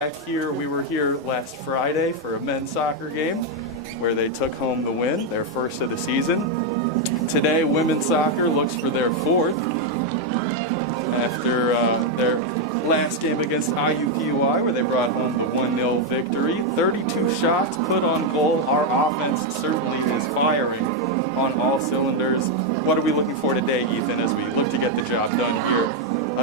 Back here, we were here last Friday for a men's soccer game where they took home the win, their first of the season. Today, women's soccer looks for their fourth after their last game against IUPUI where they brought home the 1-0 victory. 32 shots put on goal. Our offense certainly is firing on all cylinders. What are we looking for today, Ethan, as we look to get the job done here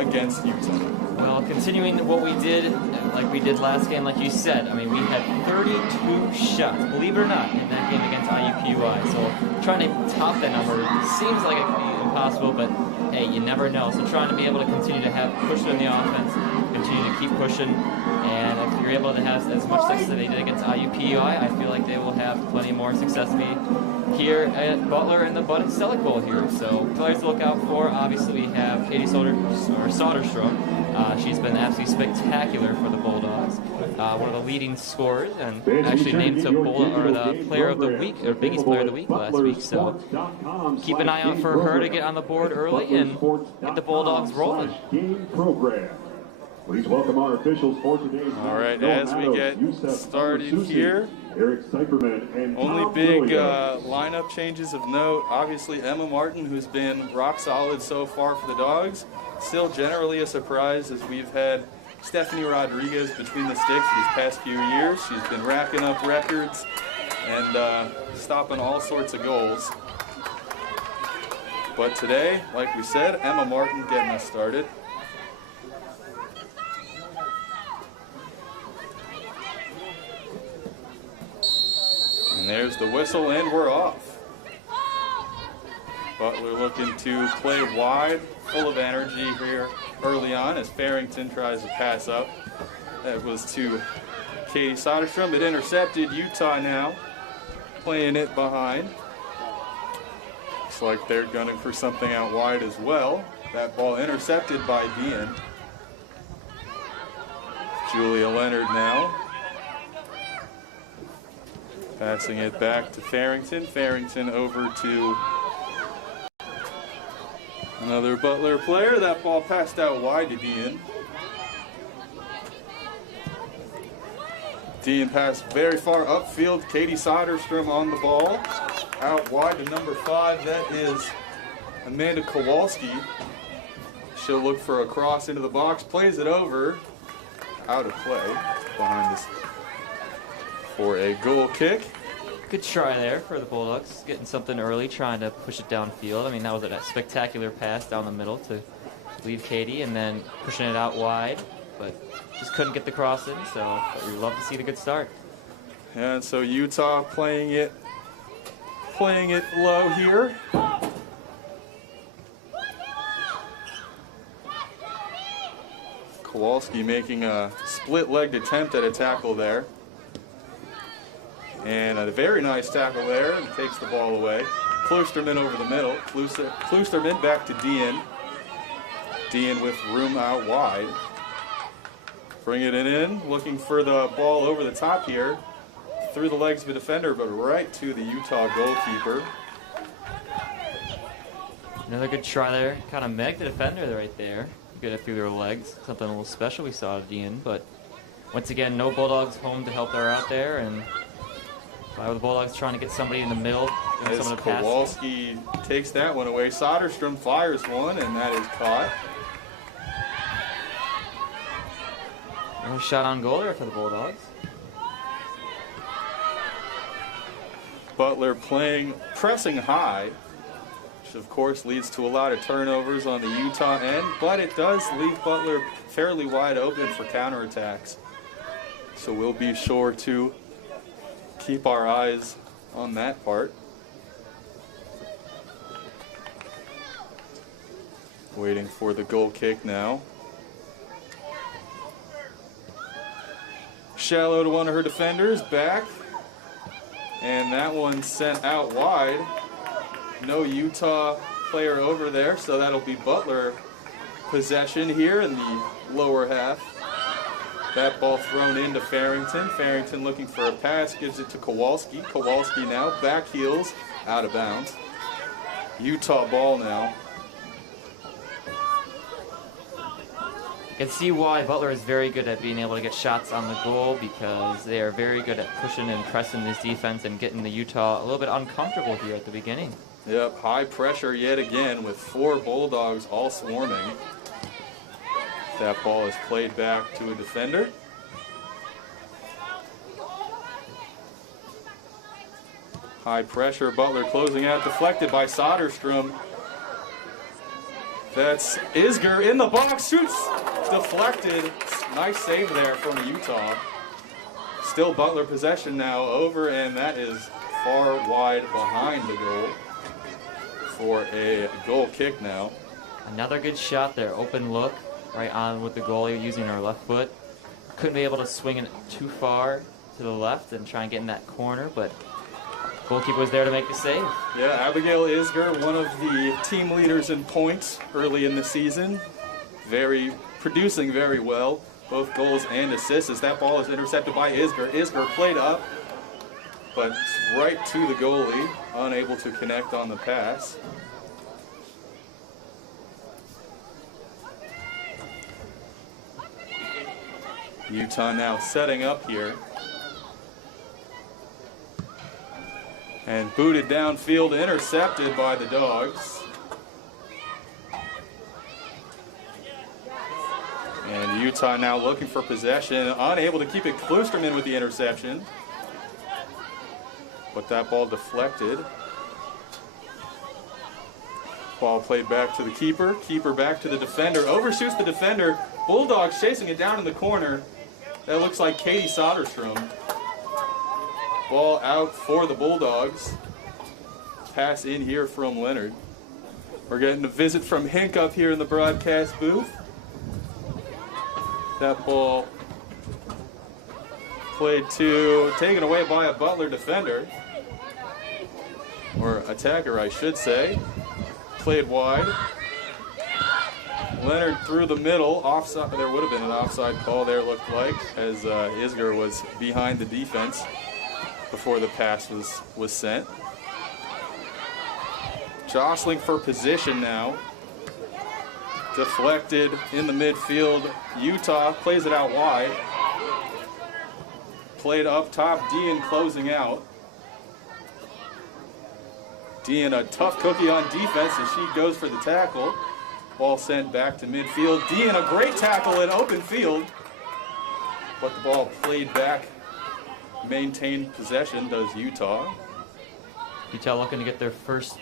against Utah? Well, continuing what we did, like we did last game, like you said, I mean, we had 32 shots, believe it or not, in that game against IUPUI. So trying to top that number seems like it could be impossible, but hey, you never know. So trying to be able to continue to have push in the offense, continue to keep pushing, and if you're able to have as much success as they did against IUPUI, I feel like they will have plenty more success here at Butler in the Sellick Bowl here. So players to look out for. Obviously, we have Katie Soderstrom. She's been absolutely spectacular for the Bulldogs. One of the leading scorers, and actually named to the Player of the Week, or Biggest Player of the Week last week. So keep an eye out for her to get on the board early and get the Bulldogs rolling. Please welcome our officials for today's game. All right, as we get started here, only big lineup changes of note. Obviously, Emma Martin, who's been rock solid so far for the Dogs. Still generally a surprise as we've had Stephanie Rodriguez between the sticks these past few years. She's been racking up records and stopping all sorts of goals. But today, like we said, Emma Martin getting us started. And there's the whistle, and we're off. Butler looking to play wide, full of energy here early on as Farrington tries to pass up. That was to Katie Soderstrom. It intercepted. Utah now playing it behind. Looks like they're gunning for something out wide as well. That ball intercepted by Dean. Julia Leonard now. Passing it back to Farrington. Farrington over to another Butler player. That ball passed out wide to Dean. Dean passed very far upfield. Katie Soderstrom on the ball. Out wide to number 5. That is Amanda Kowalski. She'll look for a cross into the box. Plays it over. Out of play behind us for a goal kick. Good try there for the Bulldogs, getting something early, trying to push it downfield. I mean, that was a spectacular pass down the middle to lead Katie, and then pushing it out wide, but just couldn't get the cross in, so we love to see the good start. And so Utah playing it low here. Kowalski making a split-legged attempt at a tackle there. And a very nice tackle there, and takes the ball away. Klusterman over the middle. Klusterman back to Dean. Dean with room out wide. Bringing it in, looking for the ball over the top here. Through the legs of a defender, but right to the Utah goalkeeper. Another good try there. Kind of megged the defender right there. Get it through their legs. Something a little special we saw at Dean, but once again, no Bulldogs home to help her out there, and the Bulldogs trying to get somebody in the middle. As Kowalski takes that one away. Soderstrom fires one, and that is caught. No shot on goal there for the Bulldogs. Butler pressing high, which of course leads to a lot of turnovers on the Utah end, but it does leave Butler fairly wide open for counterattacks. So we'll be sure to keep our eyes on that part. Waiting for the goal kick now. Shallow to one of her defenders, back. And that one sent out wide. No Utah player over there, so that'll be Butler possession here in the lower half. That ball thrown into Farrington. Farrington looking for a pass, gives it to Kowalski. Kowalski now back heels, out of bounds. Utah ball now. You can see why Butler is very good at being able to get shots on the goal, because they are very good at pushing and pressing this defense and getting the Utah a little bit uncomfortable here at the beginning. Yep, high pressure yet again with 4 Bulldogs all swarming. That ball is played back to a defender. High pressure, Butler closing out, deflected by Soderstrom. That's Isger in the box, shoots, deflected. Nice save there from Utah. Still Butler possession now over, and that is far wide behind the goal for a goal kick now. Another good shot there, open look, right on with the goalie using her left foot. Couldn't be able to swing it too far to the left and try and get in that corner, but goalkeeper was there to make the save. Yeah, Abigail Isger, one of the team leaders in points early in the season. Producing very well, both goals and assists, as that ball is intercepted by Isger. Isger played up, but right to the goalie, unable to connect on the pass. Utah now setting up here. And booted downfield, intercepted by the Dogs. And Utah now looking for possession, unable to keep it. Klosterman with the interception. But that ball deflected. Ball played back to the keeper. Keeper back to the defender. Overshoots the defender. Bulldogs chasing it down in the corner. That looks like Katie Soderstrom. Ball out for the Bulldogs. Pass in here from Leonard. We're getting a visit from Hink up here in the broadcast booth. That ball taken away by a Butler defender. Or attacker, I should say. Played wide. Leonard through the middle. Offside. There would have been an offside call there, looked like, as Isger was behind the defense before the pass was sent. Jostling for position now. Deflected in the midfield. Utah plays it out wide. Played up top. Dean closing out. Dean, a tough cookie on defense as she goes for the tackle. Ball sent back to midfield. Dean, a great tackle in open field. But the ball played back. Maintained possession does Utah. Utah looking to get their first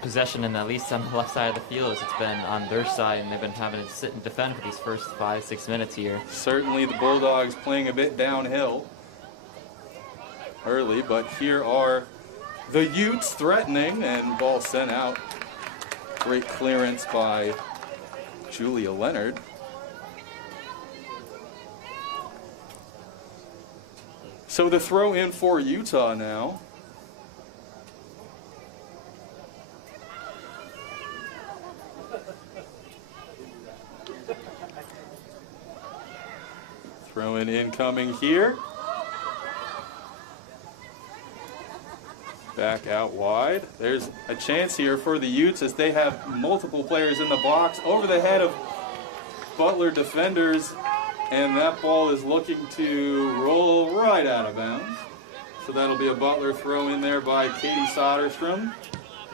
possession, and at least on the left side of the field, as it's been on their side, and they've been having to sit and defend for these first 5-6 minutes here. Certainly the Bulldogs playing a bit downhill early, but here are the Utes threatening, and ball sent out. Great clearance by Julia Leonard. So the throw in for Utah now. Throw in incoming here. Back out wide. There's a chance here for the Utes as they have multiple players in the box over the head of Butler defenders, and that ball is looking to roll right out of bounds. So that'll be a Butler throw in there by Katie Soderstrom.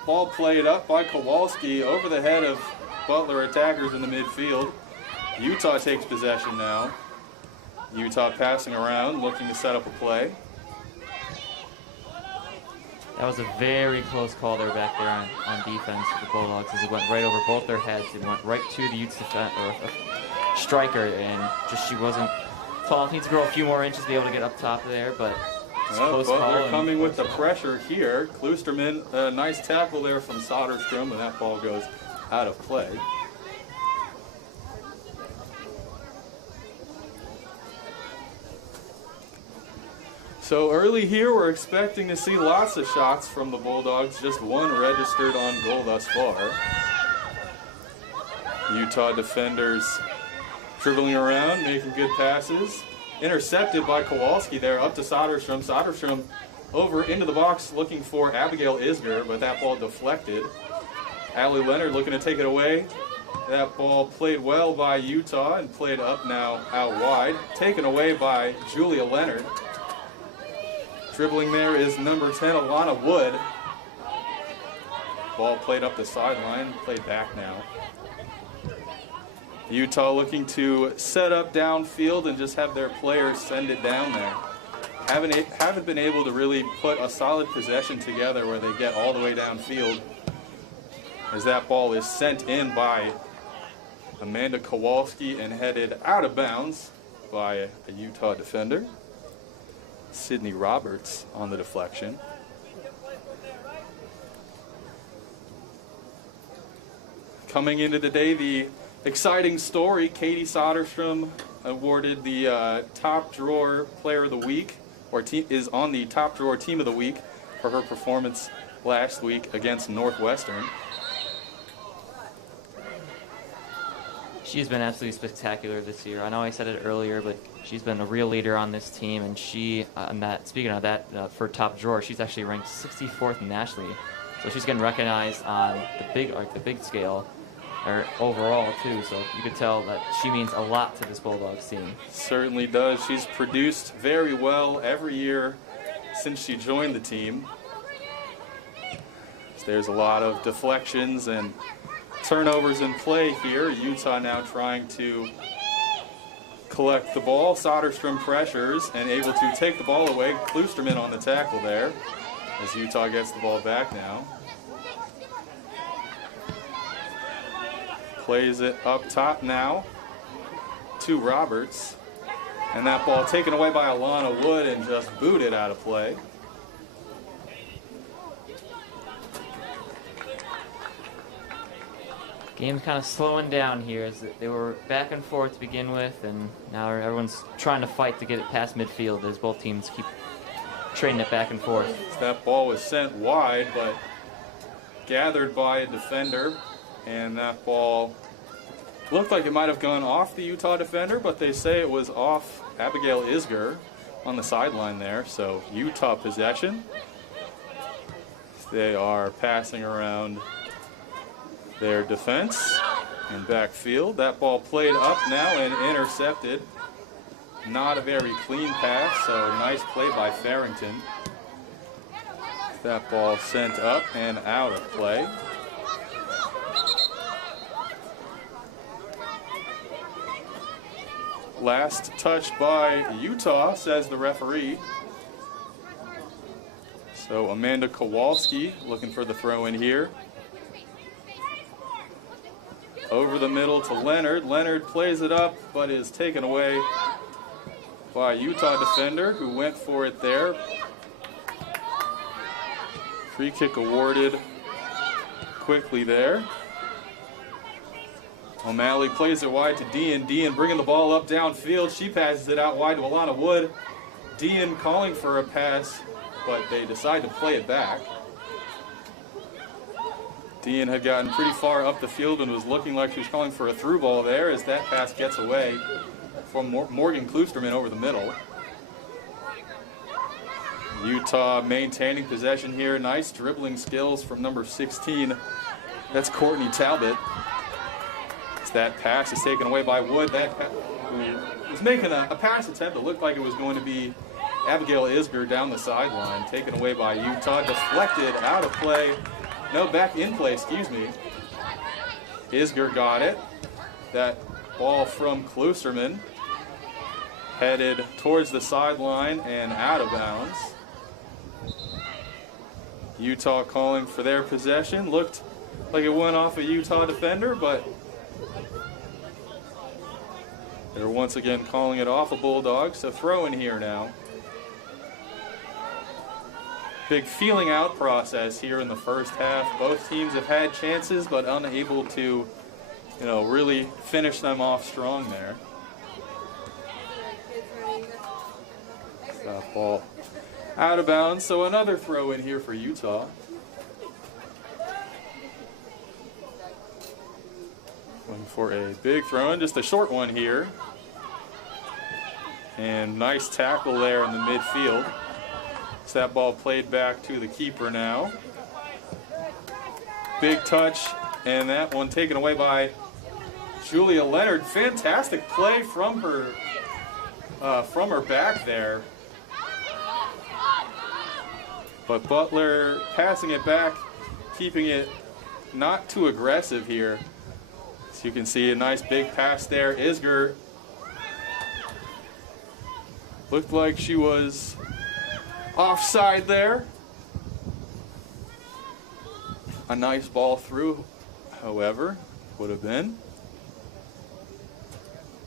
Ball played up by Kowalski over the head of Butler attackers in the midfield. Utah takes possession now. Utah passing around, looking to set up a play. That was a very close call there back there on defense for the Bulldogs, as it went right over both their heads. It went right to the Utes striker, and just she wasn't tall enough. Needs to grow a few more inches to be able to get up top of there, but it's a close call. Butler coming with the pressure here. Klosterman, a nice tackle there from Soderstrom, and that ball goes out of play. So early here, we're expecting to see lots of shots from the Bulldogs. Just one registered on goal thus far. Utah defenders dribbling around, making good passes. Intercepted by Kowalski there, up to Soderstrom. Soderstrom over into the box looking for Abigail Isger, but that ball deflected. Allie Leonard looking to take it away. That ball played well by Utah and played up now out wide. Taken away by Julia Leonard. Dribbling there is number 10, Alana Wood. Ball played up the sideline, played back now. Utah looking to set up downfield and just have their players send it down there. Haven't been able to really put a solid possession together where they get all the way downfield, as that ball is sent in by Amanda Kowalski and headed out of bounds by a Utah defender. Sydney Roberts on the deflection. Coming into today, the exciting story, Katie Soderstrom awarded the top drawer player of the week, or is on the top drawer team of the week for her performance last week against Northwestern. She's been absolutely spectacular this year. I know I said it earlier, but she's been a real leader on this team, and she, speaking of that, for top drawer, she's actually ranked 64th nationally. So she's getting recognized on the big scale, or overall too. So you could tell that she means a lot to this Bulldogs team. Certainly does. She's produced very well every year since she joined the team. There's a lot of deflections and turnovers in play here. Utah now trying to collect the ball. Soderstrom pressures and able to take the ball away. Kloosterman on the tackle there as Utah gets the ball back now. Plays it up top now to Roberts. And that ball taken away by Alana Wood and just booted out of play. Game's kind of slowing down here, as they were back and forth to begin with, and now everyone's trying to fight to get it past midfield as both teams keep trading it back and forth. That ball was sent wide, but gathered by a defender, and that ball looked like it might have gone off the Utah defender, but they say it was off Abigail Isger on the sideline there, so Utah possession. They are passing around their defense and backfield. That ball played up now and intercepted. Not a very clean pass, so nice play by Farrington. That ball sent up and out of play. Last touch by Utah, says the referee. So Amanda Kowalski looking for the throw in here. Over the middle to Leonard. Leonard plays it up, but is taken away by a Utah defender who went for it there. Free kick awarded quickly there. O'Malley plays it wide to Dean. Dean bringing the ball up downfield. She passes it out wide to Alana Wood. Dean calling for a pass, but they decide to play it back. Dean had gotten pretty far up the field and was looking like she was calling for a through ball there, as that pass gets away from Morgan Kloosterman over the middle. Utah maintaining possession here. Nice dribbling skills from number 16. That's Courtney Talbot. As that pass is taken away by Wood. That was making a pass attempt that looked like it was going to be Abigail Isger down the sideline. Taken away by Utah. Deflected out of play. No, back in play, excuse me. Isger got it. That ball from Kloosterman headed towards the sideline and out of bounds. Utah calling for their possession. Looked like it went off a Utah defender, but they're once again calling it off a Bulldog. So throw in here now. Big feeling out process here in the first half. Both teams have had chances, but unable to, really finish them off strong there. That ball out of bounds, so another throw in here for Utah. Going for a big throw in, just a short one here. And nice tackle there in the midfield. So that ball played back to the keeper now. Big touch, and that one taken away by Julia Leonard, fantastic play from her back there. But Butler passing it back, keeping it not too aggressive here. So you can see a nice big pass there. Isger looked like she was offside there. A nice ball through, however, would have been.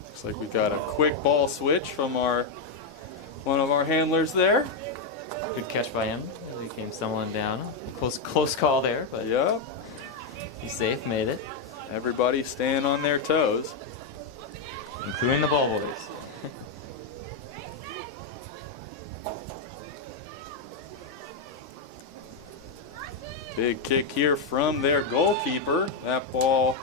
Looks like we got a quick ball switch from one of our handlers there. Good catch by him. He came stumbling down. Close call there, but yeah, he's safe, made it. Everybody staying on their toes, including the ball boys. Big kick here from their goalkeeper. That ball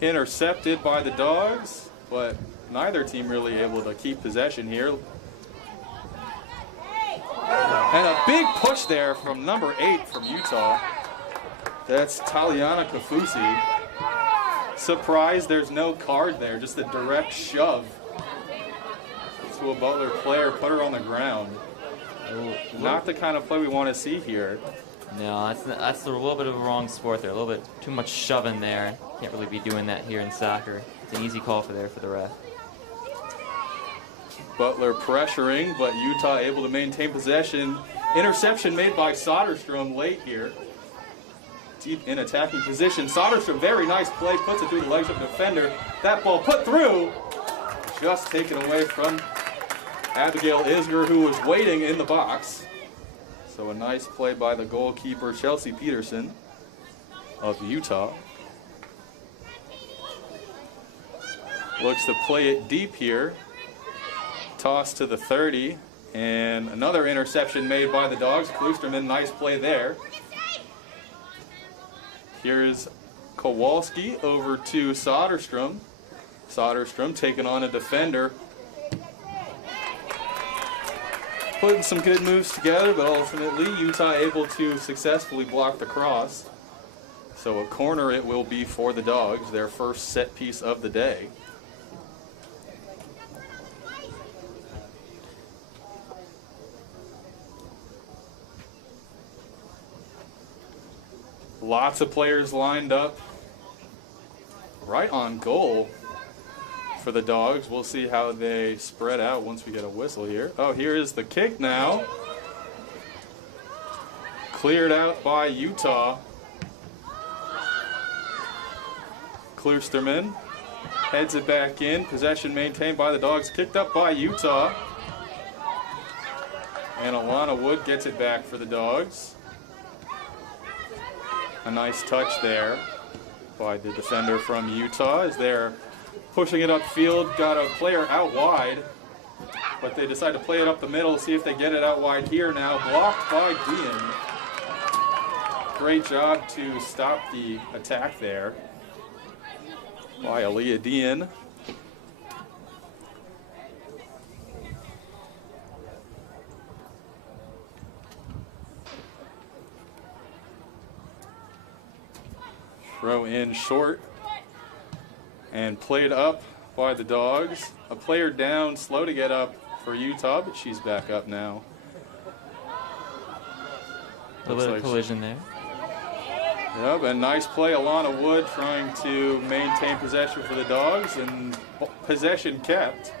intercepted by the Dogs, but neither team really able to keep possession here. And a big push there from number 8 from Utah. That's Taliana Kafusi. Surprised there's no card there, just a direct shove to a Butler player, put her on the ground. Not the kind of play we want to see here. No, that's a little bit of a wrong sport there. A little bit too much shoving there. Can't really be doing that here in soccer. It's an easy call for the ref. Butler pressuring, but Utah able to maintain possession. Interception made by Soderstrom late here. Deep in attacking position. Soderstrom, very nice play, puts it through the legs of the defender. That ball put through, just taken away from Abigail Isger, who was waiting in the box. So a nice play by the goalkeeper, Chelsea Peterson of Utah. Looks to play it deep here. Toss to the 30, and another interception made by the Dogs. Klusterman, nice play there. Here's Kowalski over to Soderstrom. Soderstrom taking on a defender. Putting some good moves together, but ultimately Utah able to successfully block the cross. So a corner it will be for the Dogs, their first set piece of the day. Lots of players lined up right on goal for the Dogs. We'll see how they spread out once we get a whistle here. Oh, here is the kick now. Cleared out by Utah. Klusterman heads it back in. Possession maintained by the Dogs. Kicked up by Utah. And Alana Wood gets it back for the Dogs. A nice touch there by the defender from Utah as they're pushing it upfield. Got a player out wide, but they decide to play it up the middle, see if they get it out wide here now. Blocked by Dean. Great job to stop the attack there by Aaliyah Dean. Throw in short and played up by the Dogs. A player down, slow to get up for Utah, but she's back up now. A little bit of collision there. Yep, a nice play. Alana Wood trying to maintain possession for the Dogs, and possession kept.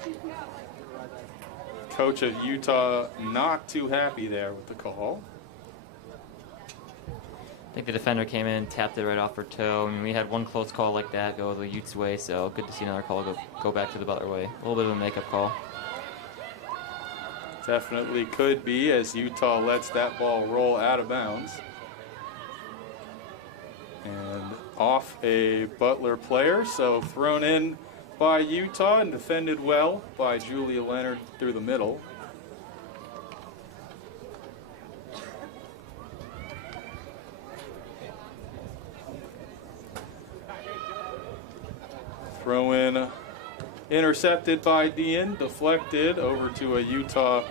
Coach of Utah not too happy there with the call. I think the defender came in, tapped it right off her toe. I mean, we had one close call like that go the Utes' way, so good to see another call go back to the Butler way. A little bit of a makeup call. Definitely could be, as Utah lets that ball roll out of bounds. And off a Butler player, so thrown in by Utah and defended well by Julia Leonard through the middle. Throw in intercepted by Dean, deflected over to a Utah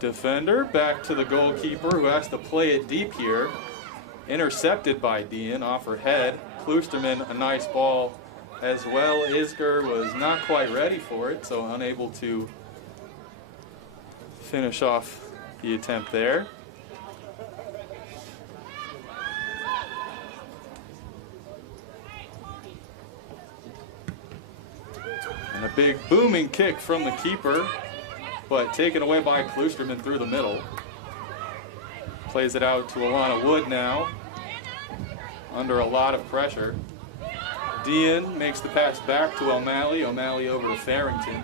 defender, back to the goalkeeper who has to play it deep here. Intercepted by Dean off her head. Klusterman, a nice ball as well. Isger was not quite ready for it, so unable to finish off the attempt there. And a big booming kick from the keeper, but taken away by Klusterman through the middle. Plays it out to Alana Wood now, under a lot of pressure. Dean makes the pass back to O'Malley. O'Malley over to Farrington.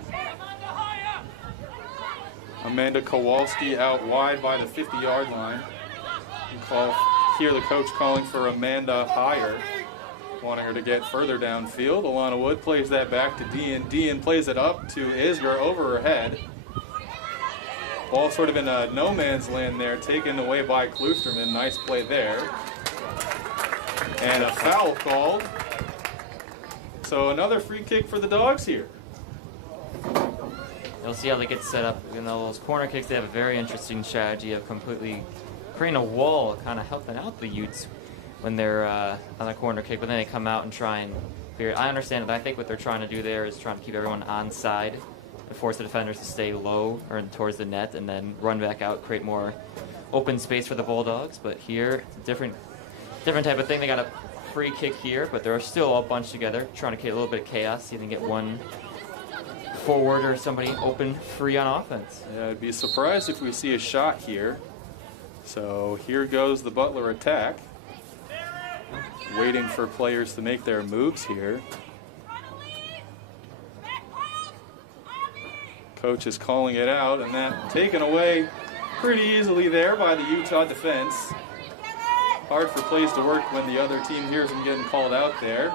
Amanda Kowalski out wide by the 50-yard line. You hear the coach calling for Amanda higher, wanting her to get further downfield. Alana Wood plays that back to Dean. Dean plays it up to Isger over her head. Ball sort of in a no man's land there, taken away by Klusterman. Nice play there. And a foul called. So another free kick for the Dogs here. You'll see how they get set up. You know, those corner kicks, they have a very interesting strategy of completely creating a wall, kind of helping out the Utes when they're on the corner kick, but then they come out and try and figure it. I understand that. I think what they're trying to do there is trying to keep everyone on side and force the defenders to stay low or towards the net and then run back out, create more open space for the Bulldogs. But here, it's a different type of thing. They got a free kick here, but they're still all bunched together, trying to create a little bit of chaos, see if they can get one forward or somebody open free on offense. Yeah, I'd be surprised if we see a shot here. So here goes the Butler attack. Waiting for players to make their moves here. Coach is calling it out, and that taken away pretty easily there by the Utah defense. Hard for plays to work when the other team hears them getting called out there.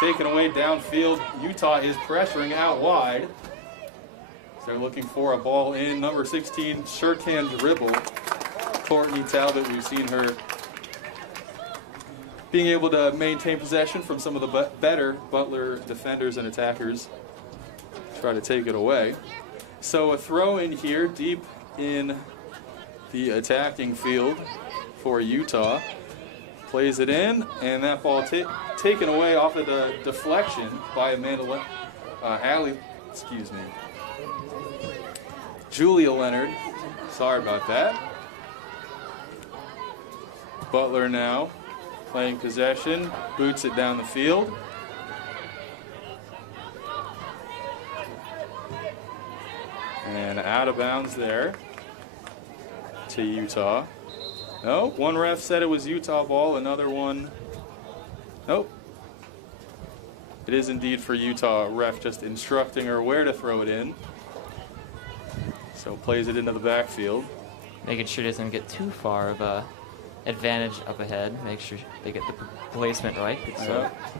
Taken away downfield. Utah is pressuring out wide. So they're looking for a ball in. Number 16 sure can dribble. Courtney Talbot, we've seen her being able to maintain possession from some of the better Butler defenders and attackers. Try to take it away. So a throw in here deep in the attacking field for Utah. Plays it in, and that ball taken away off of the deflection by Julia Leonard. Sorry about that. Butler now playing possession, boots it down the field. And out of bounds there to Utah. No, one ref said it was Utah ball, another one, nope. It is indeed for Utah. Ref just instructing her where to throw it in. So plays it into the backfield. Making sure it doesn't get too far of a advantage up ahead. Make sure they get the placement right.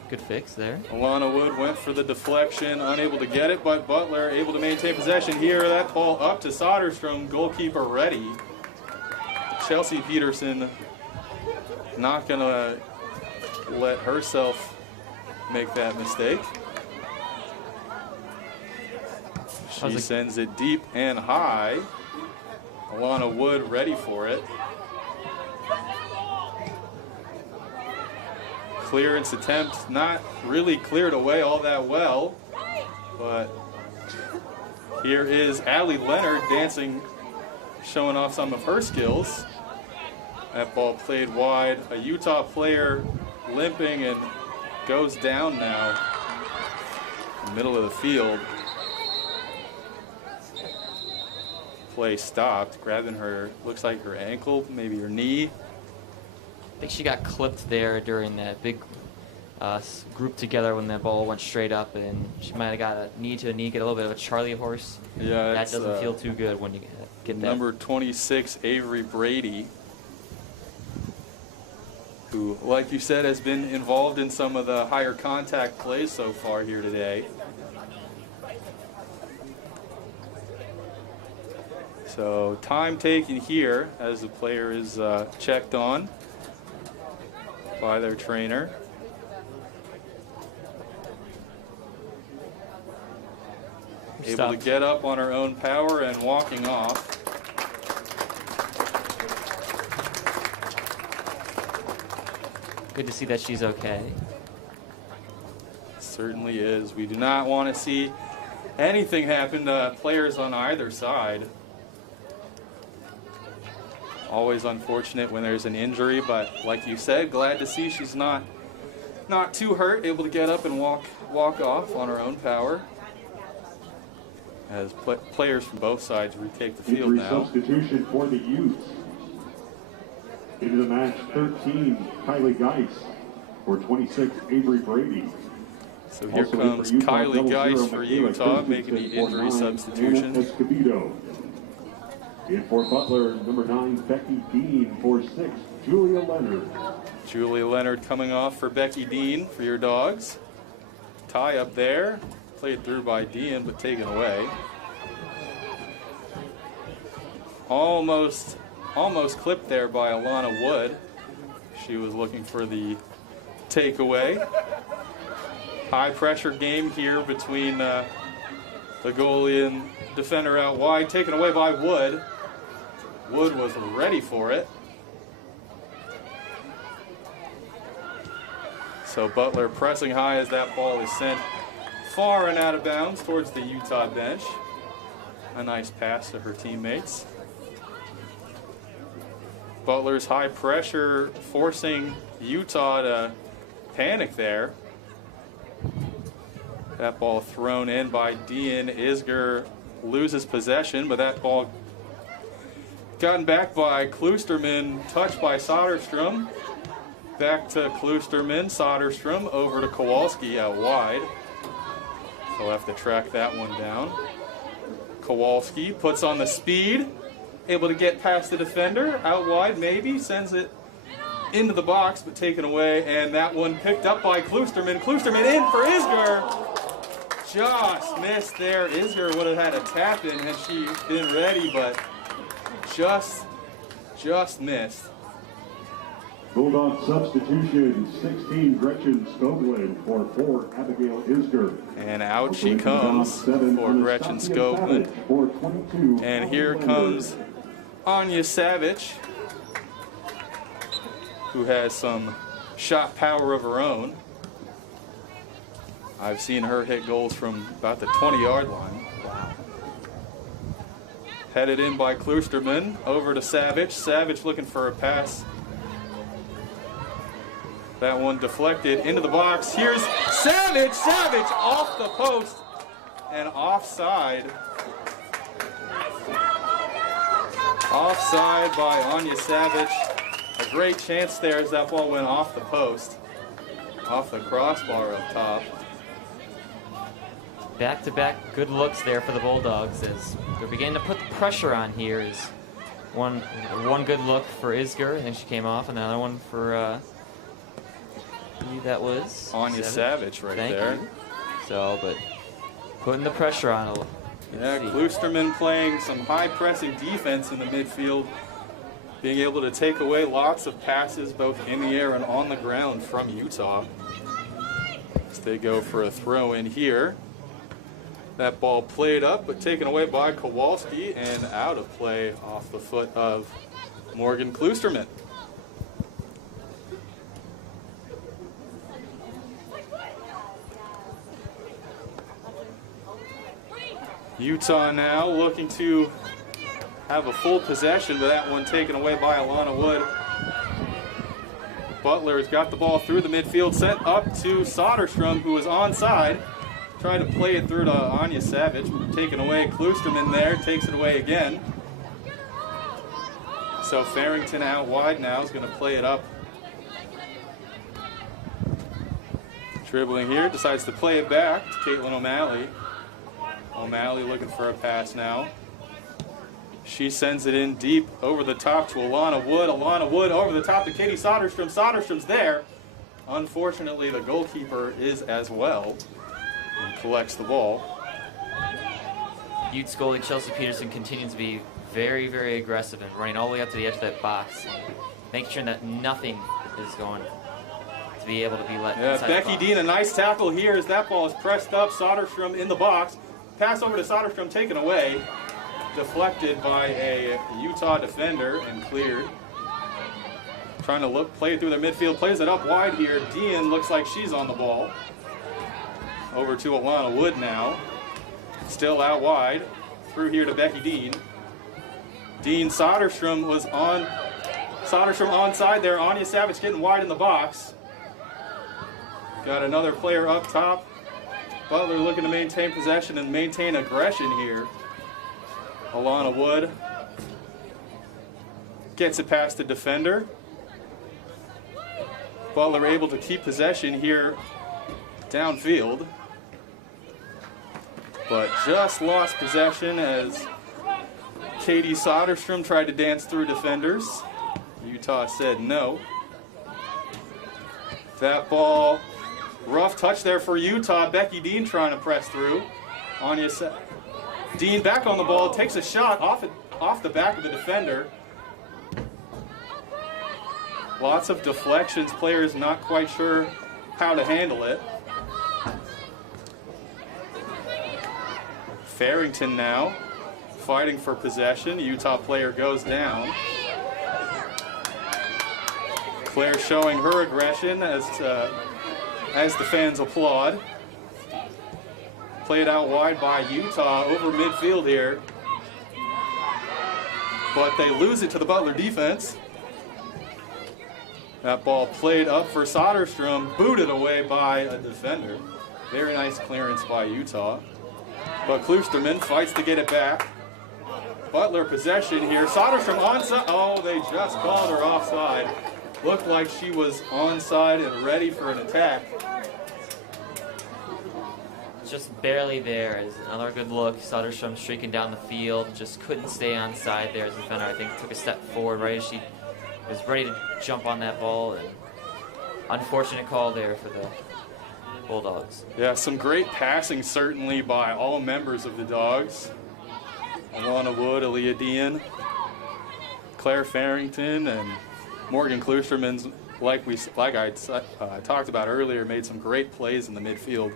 Good fix there. Alana Wood went for the deflection, unable to get it, but Butler able to maintain possession here. That ball up to Soderstrom, goalkeeper ready. Chelsea Peterson not going to let herself make that mistake. She sends it deep and high. Alana Wood ready for it. Clearance attempt not really cleared away all that well, but here is Allie Leonard dancing, showing off some of her skills. That ball played wide. A Utah player limping and goes down now in the middle of the field. Play stopped, grabbing her, looks like her ankle, maybe her knee. I think she got clipped there during that big group together when the ball went straight up, and she might have got a knee to a knee, get a little bit of a Charlie horse. Yeah, that doesn't feel too good when you get that. Number 26, Avery Brady, who, like you said, has been involved in some of the higher contact plays so far here today. So time taken here as the player is checked on by their trainer. Able to get up on her own power and walking off. Good to see that she's okay. Certainly is. We do not want to see anything happen to players on either side. Always unfortunate when there's an injury, but like you said, glad to see she's not too hurt, able to get up and walk off on her own power. As players from both sides retake the field Injury now. Substitution for the Utes. Into the match, 13, Kylie Geis. For 26, Avery Brady. So here comes Kylie Geis for Utah, making the injury substitution. Escobedo. In for Butler, number 9, Becky Dean. For 6, Julia Leonard. Julia Leonard coming off for Becky Dean for your Dogs. Tie up there. Played through by Dean, but taken away. Almost clipped there by Alana Wood. She was looking for the takeaway. High pressure game here between the goalie and defender out wide. Taken away by Wood. Wood was ready for it. So Butler pressing high as that ball is sent far and out of bounds towards the Utah bench. A nice pass to her teammates. Butler's high pressure forcing Utah to panic there. That ball thrown in by Dean. Isger loses possession, but that ball gotten back by Kloosterman, touched by Soderstrom. Back to Kloosterman, Soderstrom, over to Kowalski out wide. They'll have to track that one down. Kowalski puts on the speed, able to get past the defender, out wide maybe, sends it into the box, but taken away, and that one picked up by Kloosterman. Kloosterman in for Isger. Just missed there. Isger would have had a tap in had she been ready, but just missed. Bulldog substitution, 16, Gretchen Skoglund. For 4, Abigail Isger. And out she comes for Gretchen Skoglund. For 22, and here comes Anya Savage, who has some shot power of her own. I've seen her hit goals from about the 20-yard line. Wow. Headed in by Kloosterman, over to Savage. Savage looking for a pass. That one deflected into the box. Here's Savage! Savage off the post and offside. Offside by Anya Savage. A great chance there as that ball went off the post. Off the crossbar up top. Back-to-back good looks there for the Bulldogs as they're beginning to put the pressure on here. Is one good look for Isger, and then she came off, and another one for I believe that was Anya Savage right there. You. So, but putting the pressure on a little. Yeah, Kloosterman playing some high pressing defense in the midfield, being able to take away lots of passes both in the air and on the ground from Utah. As they go for a throw in here. That ball played up, but taken away by Kowalski and out of play off the foot of Morgan Kloosterman. Utah now looking to have a full possession, but that one taken away by Alana Wood. Butler has got the ball through the midfield, sent up to Soderstrom, who is onside. Tried to play it through to Anya Savage, taken away. Kloosterman there, takes it away again. So Farrington out wide now is going to play it up. Dribbling here, decides to play it back to Caitlin O'Malley. O'Malley looking for a pass now. She sends it in deep over the top to Alana Wood. Alana Wood over the top to Katie Soderstrom. Soderstrom's there. Unfortunately, the goalkeeper is as well and collects the ball. Utes goalie Chelsea Peterson continues to be very, very aggressive and running all the way up to the edge of that box, making sure that nothing is going to be able to be let inside Becky the box. Dean, a nice tackle here as that ball is pressed up. Soderstrom in the box. Pass over to Soderstrom, taken away. Deflected by a Utah defender and cleared. Trying to play it through the midfield. Plays it up wide here. Dean looks like she's on the ball. over to Alana Wood now. Still out wide. Through here to Becky Dean. Dean Soderstrom was on. Soderstrom onside there. Anya Savage getting wide in the box. Got another player up top. Butler looking to maintain possession and maintain aggression here. Alana Wood gets it past the defender. Butler able to keep possession here downfield, but just lost possession as Katie Soderstrom tried to dance through defenders. Utah said no. That ball, rough touch there for Utah. Becky Dean trying to press through. Dean back on the ball, takes a shot off the back of the defender. Lots of deflections, players not quite sure how to handle it. Farrington now fighting for possession. Utah player goes down. Claire showing her aggression as the fans applaud. Played out wide by Utah over midfield here. But they lose it to the Butler defense. That ball played up for Soderstrom, booted away by a defender. Very nice clearance by Utah. But Kloosterman fights to get it back. Butler possession here. Soderstrom onside. Oh, they just called her offside. Looked like she was onside and ready for an attack. Just barely there is another good look. Soderstrom streaking down the field. Just couldn't stay onside there as the defender. I think took a step forward right as she was ready to jump on that ball. And unfortunate call there for the Bulldogs. Yeah, some great passing certainly by all members of the Dogs. Alana Wood, Aaliyah Dean, Claire Farrington, and Morgan Kloosterman's, like I talked about earlier, made some great plays in the midfield.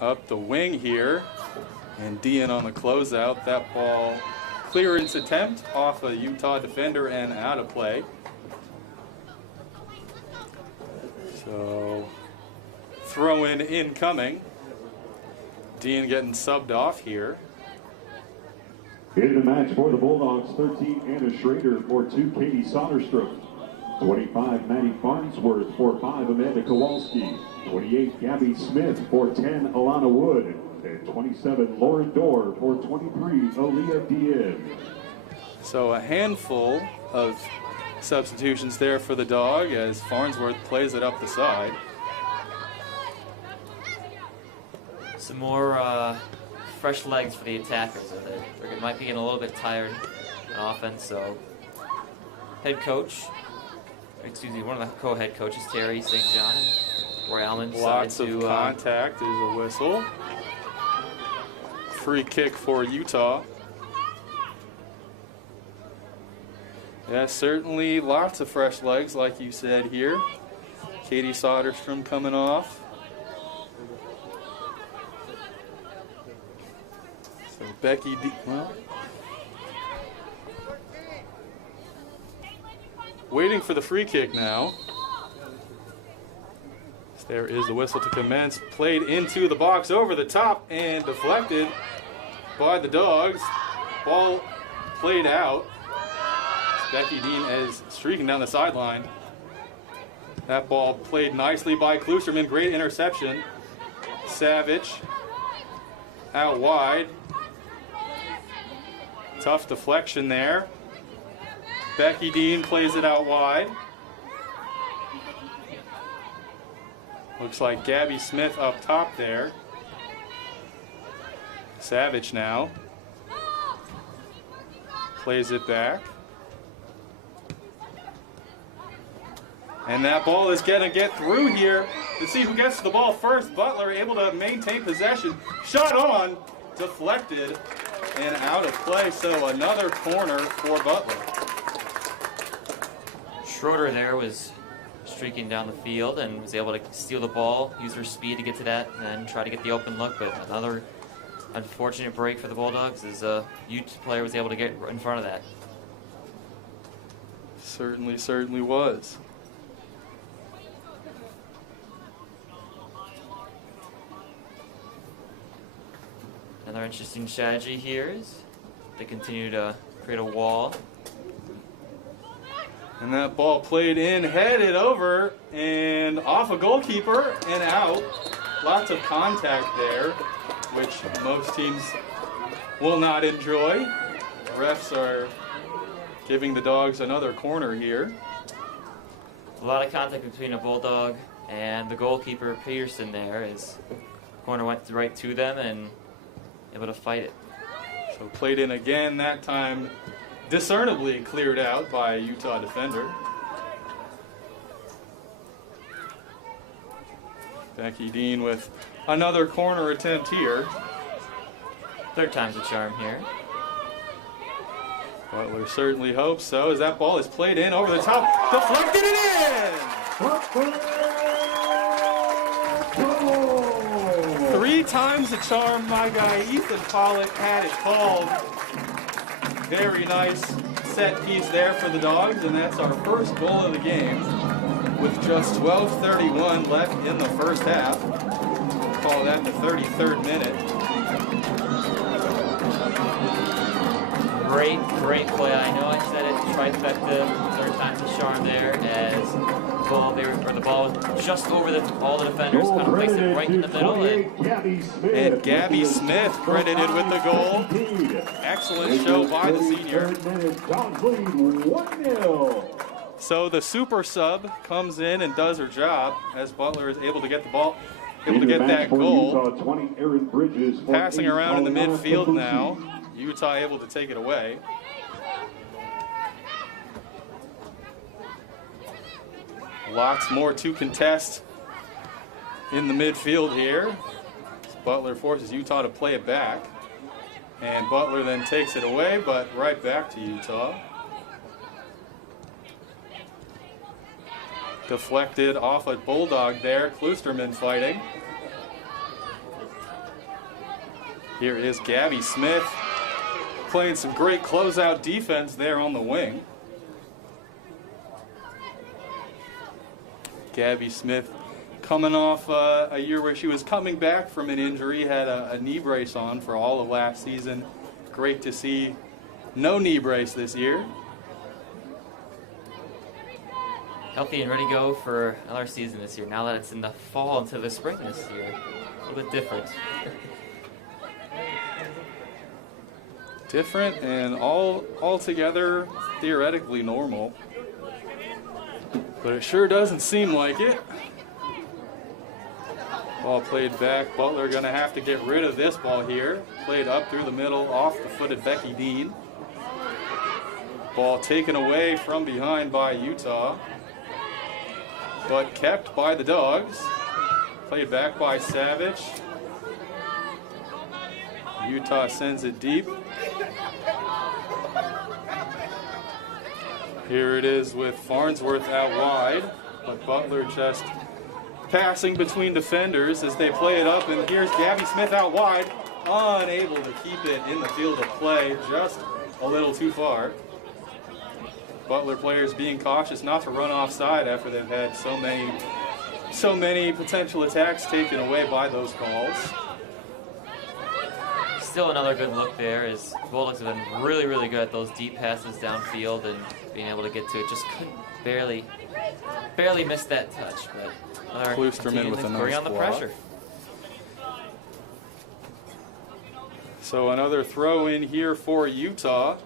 Up the wing here, and Dean on the closeout. That ball, clearance attempt off a Utah defender and out of play. So, throw in incoming. Dean getting subbed off here. In the match for the Bulldogs, 13 Anna Schrader for 2 Katie Soderstrom. 25 Maddie Farnsworth for 5 Amanda Kowalski. 28 Gabby Smith for 10 Alana Wood. And 27 Lauren Dorr for 23 Aaliyah Dean. So a handful of substitutions there for the Dog as Farnsworth plays it up the side. Some more fresh legs for the attackers. They might be getting a little bit tired on offense, so one of the co-head coaches, Terry St. John, Roy Almond, lots of contact. There's a whistle. Free kick for Utah. Yeah, certainly lots of fresh legs, like you said here. Katie Soderstrom coming off. So Becky waiting for the free kick now. There is the whistle to commence. Played into the box over the top and deflected by the Dogs. Ball played out. Becky Dean is streaking down the sideline. That ball played nicely by Kloosterman. Great interception. Savage out wide. Tough deflection there. Becky Dean plays it out wide. Looks like Gabby Smith up top there. Savage now plays it back. And that ball is going to get through here to see who gets to the ball first. Butler able to maintain possession. Shot on, deflected, and out of play. So another corner for Butler. Schroeder there was streaking down the field and was able to steal the ball, use her speed to get to that, and then try to get the open look. But another unfortunate break for the Bulldogs as a Ute player was able to get in front of that. Certainly was. Another interesting strategy here is they continue to create a wall. And that ball played in, headed over, and off a goalkeeper and out. Lots of contact there, which most teams will not enjoy. The refs are giving the Dogs another corner here. A lot of contact between a Bulldog and the goalkeeper, Peterson, there, as the corner went right to them and able to fight it. So played in again, that time discernibly cleared out by a Utah defender. Becky Dean with another corner attempt here. Third time's a charm here. Butler certainly hopes so, as that ball is played in over the top, deflected it in! 3 times a charm, my guy Ethan Pollock had it called. Very nice set piece there for the Dogs, and that's our first goal of the game with just 12:31 left in the first half. Call that the 33rd minute. Great play. I know I said it, trifecta, third time's a charm there, as the ball was just over all the defenders, kind of placed it right in the middle. And Gabby Smith credited with the goal. Excellent show by the senior. So the super sub comes in and does her job as Butler is able to get the ball, able to get that goal. Passing around in the midfield now. Utah able to take it away. Lots more to contest in the midfield here. Butler forces Utah to play it back. And Butler then takes it away, but right back to Utah. Deflected off a Bulldog there. Kloosterman fighting. Here is Gabby Smith playing some great closeout defense there on the wing. Gabby Smith coming off a year where she was coming back from an injury, had a knee brace on for all of last season. Great to see no knee brace this year. Healthy and ready to go for another season this year. Now that it's in the fall into the spring this year, a little bit different. Different and altogether theoretically normal. But it sure doesn't seem like it. Ball played back. Butler going to have to get rid of this ball here. Played up through the middle, off the foot of Becky Dean. Ball taken away from behind by Utah, but kept by the Dogs. Played back by Savage. Utah sends it deep. Here it is with Farnsworth out wide, but Butler just passing between defenders as they play it up, and here's Gabby Smith out wide, unable to keep it in the field of play, just a little too far. Butler players being cautious not to run offside after they've had so many potential attacks taken away by those calls. Still another good look there, as Bulldogs have been really, really good at those deep passes downfield and being able to get to it. Just couldn't barely missed that touch, but Kloosterman with a nice bring on the pressure. So another throw in here for Utah.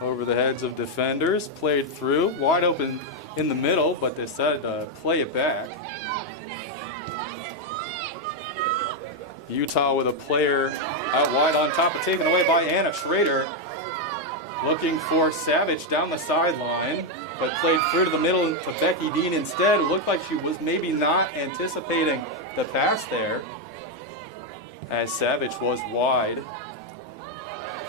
Over the heads of defenders, played through, wide open in the middle, but they decided to play it back. Utah with a player out wide on top, but taken away by Anna Schrader. Looking for Savage down the sideline, but played through to the middle to Becky Dean instead. It looked like she was maybe not anticipating the pass there, as Savage was wide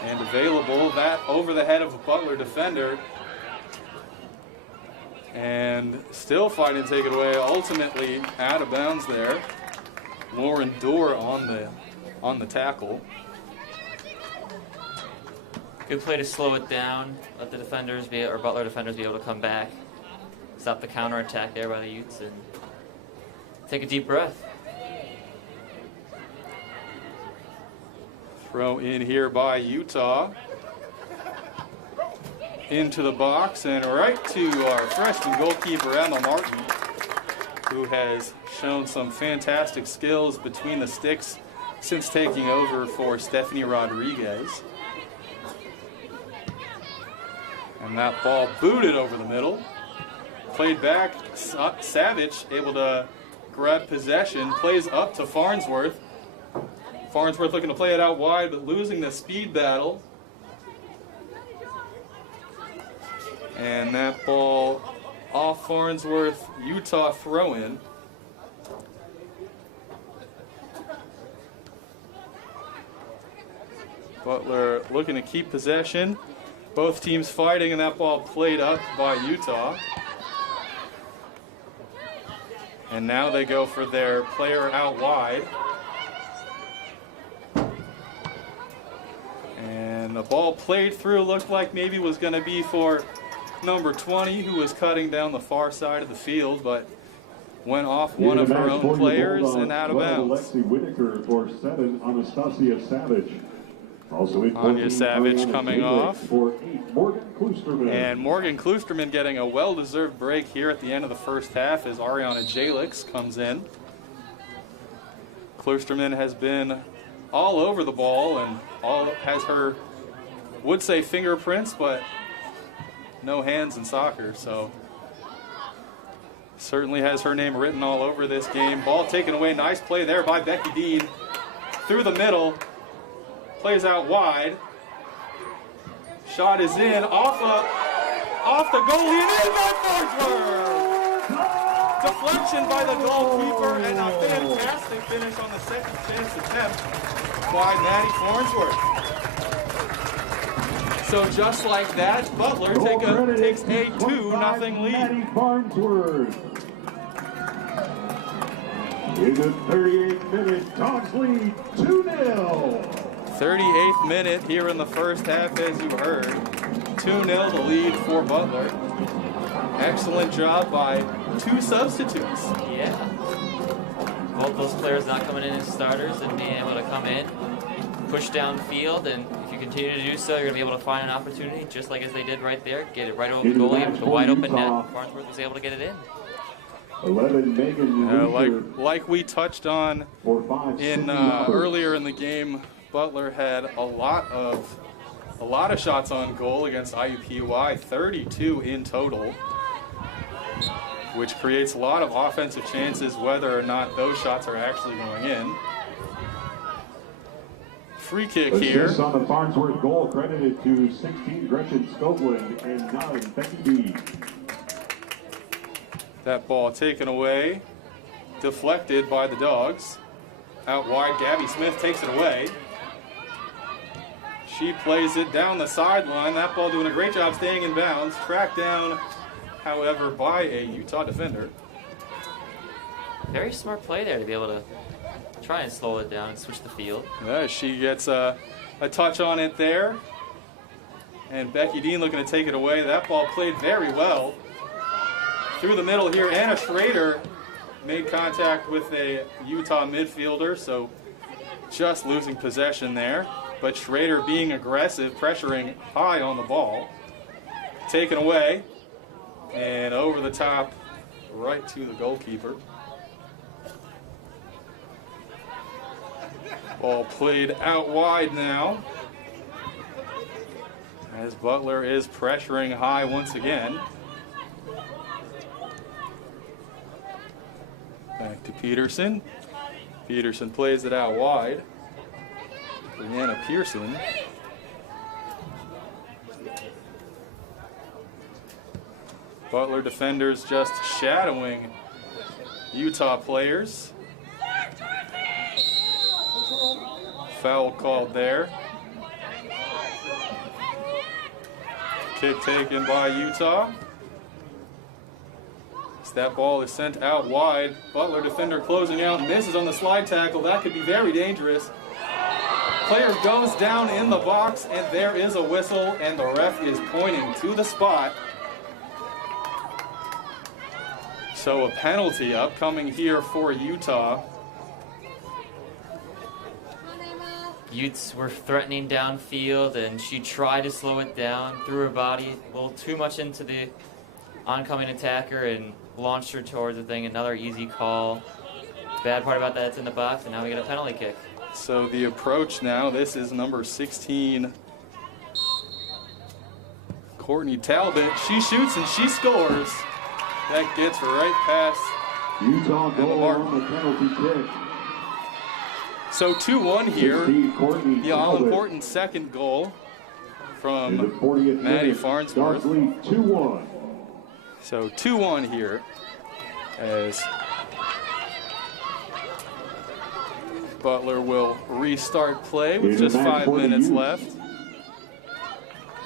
and available. That over the head of a Butler defender. And still fighting to take it away, ultimately out of bounds there. Lauren Dorr on the tackle. Good play to slow it down, let the defenders Butler defenders be able to come back, stop the counterattack there by the Utes, and take a deep breath. Throw in here by Utah. Into the box and right to our freshman goalkeeper, Emma Martin, who has shown some fantastic skills between the sticks since taking over for Stephanie Rodriguez. And that ball booted over the middle. Played back, Savage able to grab possession, plays up to Farnsworth. Farnsworth looking to play it out wide, but losing the speed battle. And that ball off Farnsworth, Utah throw-in. Butler looking to keep possession. Both teams fighting, and that ball played up by Utah. And now they go for their player out wide. And the ball played through, looked like maybe was going to be for number 20, who was cutting down the far side of the field, but went off one of her own players and out of bounds. Alexi Whitaker for 7, Anastasia Savage. Also in Anya Savage coming off. For 8, Morgan Kloosterman. And Morgan Kloosterman getting a well-deserved break here at the end of the first half as Ariana Jalix comes in. Kloosterman has been all over the ball and has her, would say fingerprints, but no hands in soccer, so certainly has her name written all over this game. Ball taken away, nice play there by Becky Dean. Through the middle, plays out wide. Shot is in, off the goalie and in by Farnsworth! Deflection by the goalkeeper and a fantastic finish on the second chance attempt by Maddie Farnsworth. So just like that, Butler takes a 2-0 lead. Maddie Farnsworth. In the 38th minute, Dogs lead 2-0. 38th minute here in the first half, as you heard. 2-0 the lead for Butler. Excellent job by 2 substitutes. Yeah. Both those players not coming in as starters and being able to come in, push downfield, and if you continue to do so, you're going to be able to find an opportunity, just like as they did right there. Get it right over the goalie with the wide open net. Farnsworth was able to get it in. 11, Megan like we touched on in earlier in the game, Butler had a lot of shots on goal against IUPUI, 32 in total, which creates a lot of offensive chances, whether or not those shots are actually going in. Free kick here. Assists on the Farnsworth goal credited to 16 Gretchen Scoveland and 9 Becky Dean. That ball taken away, deflected by the Dogs. Out wide, Gabby Smith takes it away. She plays it down the sideline. That ball doing a great job staying in bounds. Tracked down, however, by a Utah defender. Very smart play there to be able to try and slow it down and switch the field. Yeah, she gets a touch on it there. And Becky Dean looking to take it away. That ball played very well. Through the middle here, Anna Schrader made contact with a Utah midfielder, so just losing possession there. But Schrader being aggressive, pressuring high on the ball. Taken away, and over the top, right to the goalkeeper. Ball played out wide now, as Butler is pressuring high once again. Back to Peterson. Peterson plays it out wide. Brianna Pearson. Butler defenders just shadowing Utah players. Foul called there. Kick taken by Utah. That ball is sent out wide. Butler defender closing out, misses on the slide tackle. That could be very dangerous. Player goes down in the box, and there is a whistle, and the ref is pointing to the spot. So a penalty upcoming here for Utah. Utes were threatening downfield, and she tried to slow it down, threw her body a little too much into the oncoming attacker and launched her towards the thing. Another easy call. Bad part about that, it's in the box, and now we get a penalty kick. So the approach now, this is number 16, Courtney Talbot. She shoots and she scores. That gets right past Utah goal on the penalty kick. So 2-1 here. The Talbot. all-important second goal from In the 40th Maddie minute, Farnsworth. Dogs lead 2-1. So 2-1 here as Butler will restart play with In just the match 5 for the minutes Utes. left.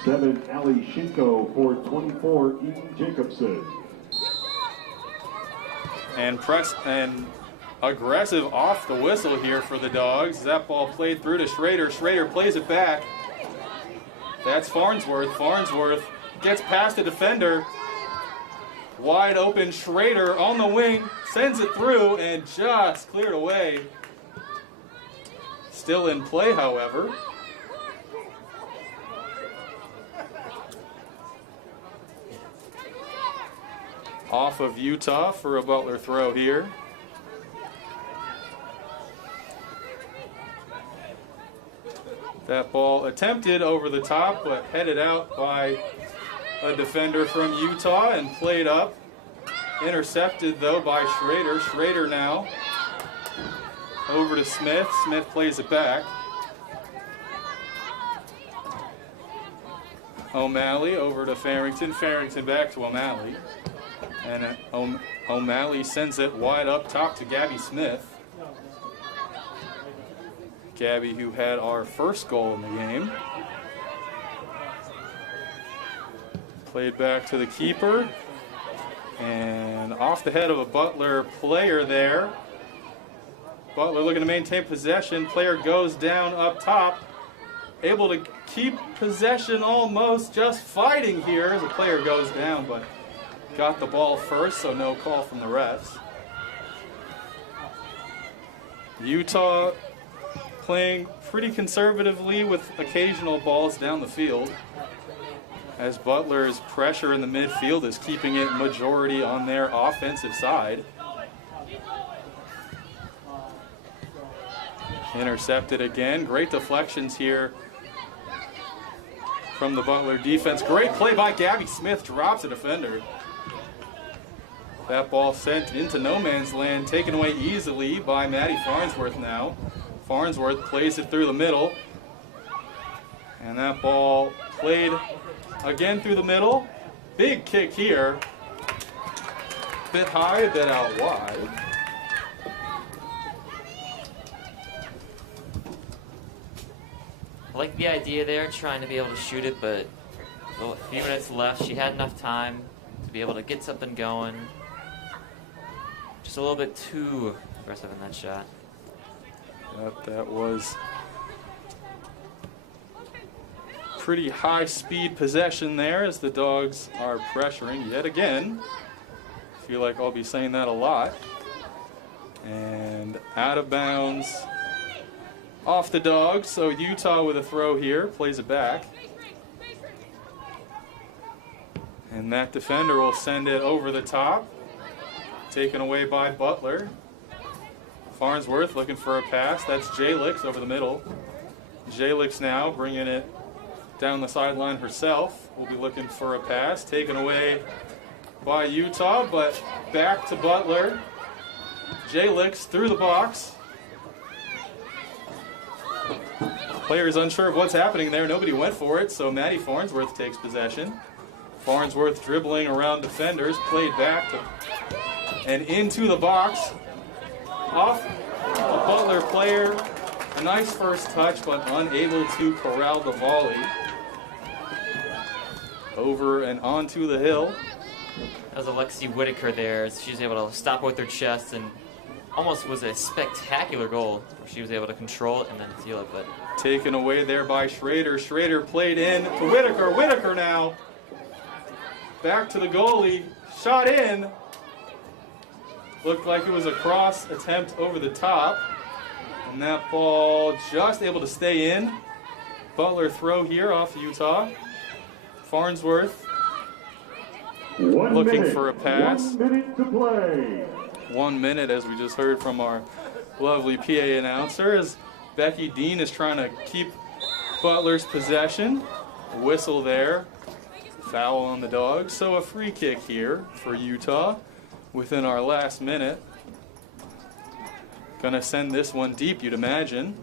7, Allie Shinko for 24, Eden Jacobson. And press and aggressive off the whistle here for the Dogs. That ball played through to Schrader. Schrader plays it back. That's Farnsworth. Farnsworth gets past the defender. Wide open Schrader on the wing. Sends it through and just cleared away. Still in play, however. Off of Utah for a Butler throw here. That ball attempted over the top, but headed out by a defender from Utah and played up. Intercepted, though, by Schrader. Schrader now over to Smith. Smith plays it back. O'Malley over to Farrington. Farrington back to O'Malley. And O'Malley sends it wide up top to Gabby Smith. Gabby, who had our first goal in the game. Played back to the keeper. And off the head of a Butler player there. Butler looking to maintain possession. Player goes down up top. Able to keep possession almost, just fighting here as the player goes down, but got the ball first, so no call from the refs. Utah playing pretty conservatively with occasional balls down the field, as Butler's pressure in the midfield is keeping it majority on their offensive side. Intercepted again. Great deflections here from the Butler defense. Great play by Gabby Smith. Drops a defender. That ball sent into no man's land, taken away easily by Maddie Farnsworth now. Farnsworth plays it through the middle. And that ball played again through the middle. Big kick here. Bit high, a bit out wide. I like the idea there, trying to be able to shoot it, but a few minutes left. She had enough time to be able to get something going. Just a little bit too aggressive in that shot. That was pretty high speed possession there as the Dogs are pressuring yet again. I feel like I'll be saying that a lot. And out of bounds off the Dogs, so Utah with a throw here, plays it back. And that defender will send it over the top. Taken away by Butler. Farnsworth looking for a pass. That's Jalix over the middle. Jalix now bringing it down the sideline herself. Will be looking for a pass. Taken away by Utah, but back to Butler. Jalix through the box. Players unsure of what's happening there. Nobody went for it, so Maddie Farnsworth takes possession. Farnsworth dribbling around defenders. Played back to and into the box. Off a Butler player. A nice first touch, but unable to corral the volley. Over and onto the hill. That was Alexi Whitaker there. She was able to stop with her chest and almost was a spectacular goal where she was able to control it and then seal it. But taken away there by Schrader. Schrader played in to Whitaker. Whitaker now back to the goalie. Shot in. Looked like it was a cross attempt over the top. And that ball just able to stay in. Butler throw here off Utah. Farnsworth looking for a pass. 1 minute to play. 1 minute, as we just heard from our lovely PA announcer, as Becky Dean is trying to keep Butler's possession. Whistle there. Foul on the Dogs. So a free kick here for Utah within our last minute. Gonna send this one deep, you'd imagine.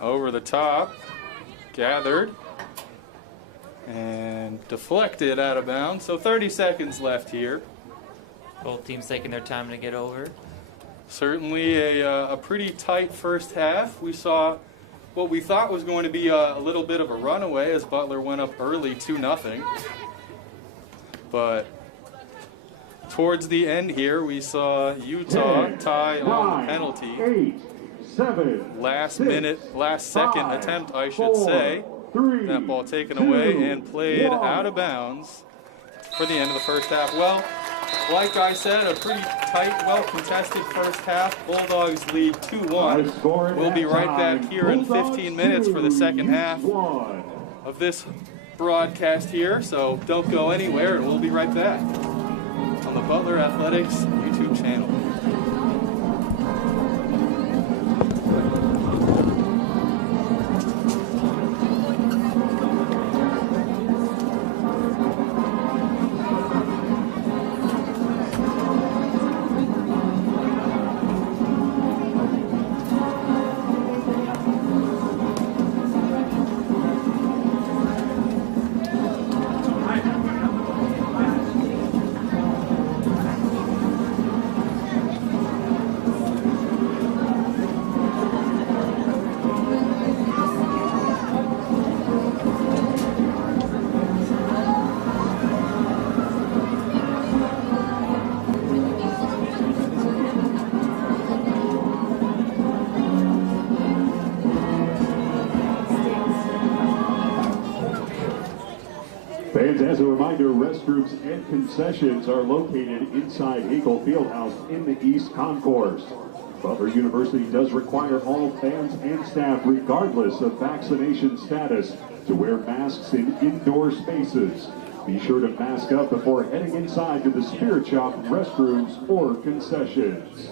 Over the top. Gathered. And deflected out of bounds. So 30 seconds left here. Both teams taking their time to get over. Certainly a pretty tight first half. We saw what we thought was going to be a little bit of a runaway as Butler went up early 2-0. But towards the end here, we saw Utah tie on the penalty. 8, 7, last 6, minute, last second 5, attempt, I should 4, say. 3, That ball taken 2, away and played 1. out of bounds for the end of the first half. Well, like I said, a pretty tight, well-contested first half. Bulldogs lead 2-1. We'll be right back here in 15 minutes for the second half of this broadcast here. So don't go anywhere, and we'll be right back on the Butler Athletics YouTube channel. Fans, as a reminder, restrooms and concessions are located inside Hinkle Fieldhouse in the East Concourse. Butler University does require all fans and staff, regardless of vaccination status, to wear masks in indoor spaces. Be sure to mask up before heading inside to the Spirit Shop, restrooms, or concessions.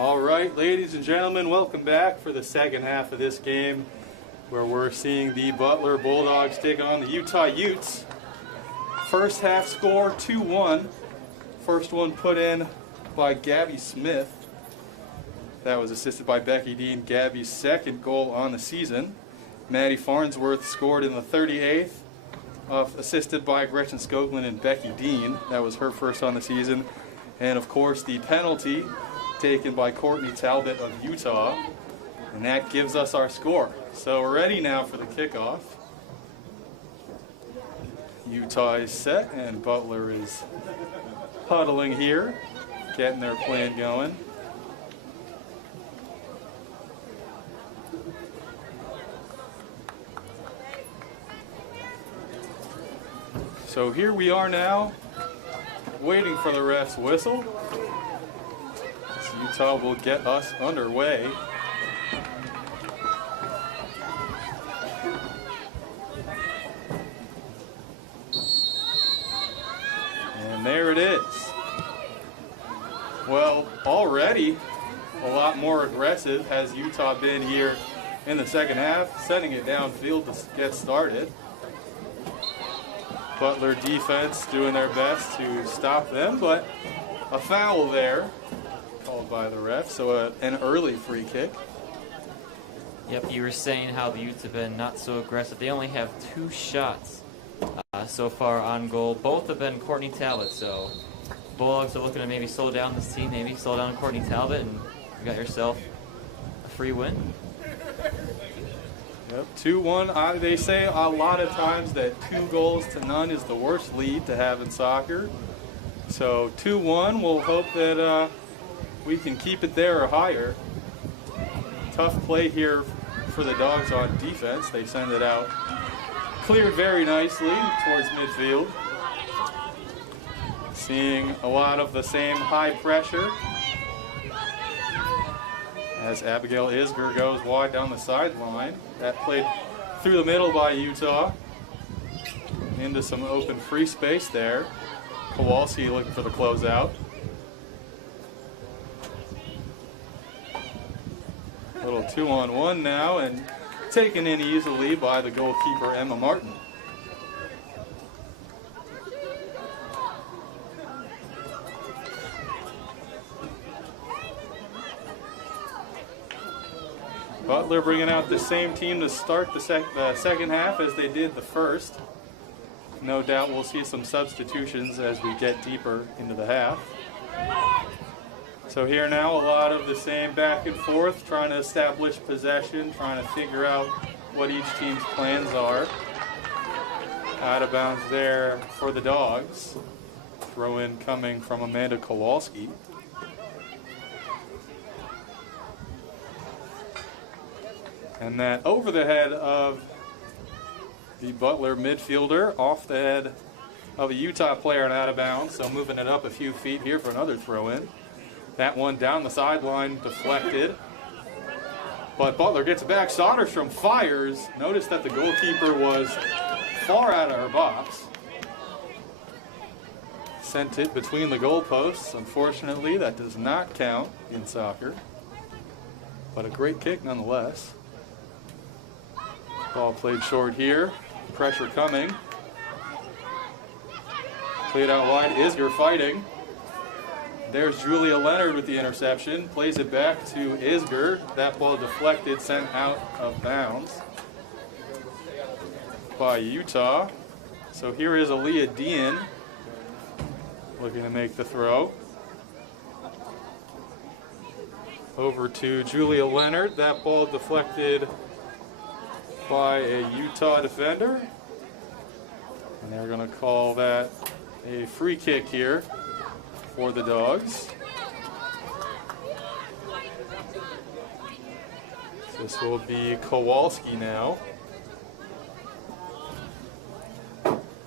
All right, ladies and gentlemen, welcome back for the second half of this game, where we're seeing the Butler Bulldogs take on the Utah Utes. First half score 2-1. First one put in by Gabby Smith. That was assisted by Becky Dean, Gabby's second goal on the season. Maddie Farnsworth scored in the 38th, assisted by Gretchen Skoglund and Becky Dean. That was her first on the season. And of course the penalty taken by Courtney Talbot of Utah. And that gives us our score. So we're ready now for the kickoff. Utah is set and Butler is huddling here, getting their plan going. So here we are now, waiting for the ref's whistle. So Utah will get us underway. And there it is. Well, already a lot more aggressive has Utah been here in the second half, sending it downfield to get started. Butler defense doing their best to stop them, but a foul there called by the ref, so an early free kick. Yep, you were saying how the Utes have been not so aggressive. They only have 2 shots so far on goal. Both have been Courtney Talbot, so Bulldogs are looking to maybe slow down this team, maybe slow down Courtney Talbot, and you got yourself a free win. Yep, 2-1. They say a lot of times that 2-0 is the worst lead to have in soccer. So 2-1, we'll hope that we can keep it there or higher. Tough play here for the Dogs on defense. They send it out. Cleared very nicely towards midfield. Seeing a lot of the same high pressure as Abigail Isger goes wide down the sideline. That played through the middle by Utah. Into some open free space there. Kowalski looking for the closeout. Little 2-on-1 now, and taken in easily by the goalkeeper, Emma Martin. Butler bringing out the same team to start the second half as they did the first. No doubt we'll see some substitutions as we get deeper into the half. So here now, a lot of the same back and forth, trying to establish possession, trying to figure out what each team's plans are. Out of bounds there for the Dogs. Throw in coming from Amanda Kowalski. And that over the head of the Butler midfielder, off the head of a Utah player and out of bounds. So moving it up a few feet here for another throw-in. That one down the sideline, deflected. But Butler gets it back. Soderstrom fires. Notice that the goalkeeper was far out of her box. Sent it between the goalposts. Unfortunately, that does not count in soccer. But a great kick nonetheless. Ball played short here. Pressure coming. Played out wide. Isger fighting. There's Julia Leonard with the interception. Plays it back to Isger. That ball deflected, sent out of bounds by Utah. So here is Aaliyah Dean looking to make the throw. Over to Julia Leonard. That ball deflected by a Utah defender. And they're going to call that a free kick here for the Dogs. This will be Kowalski now.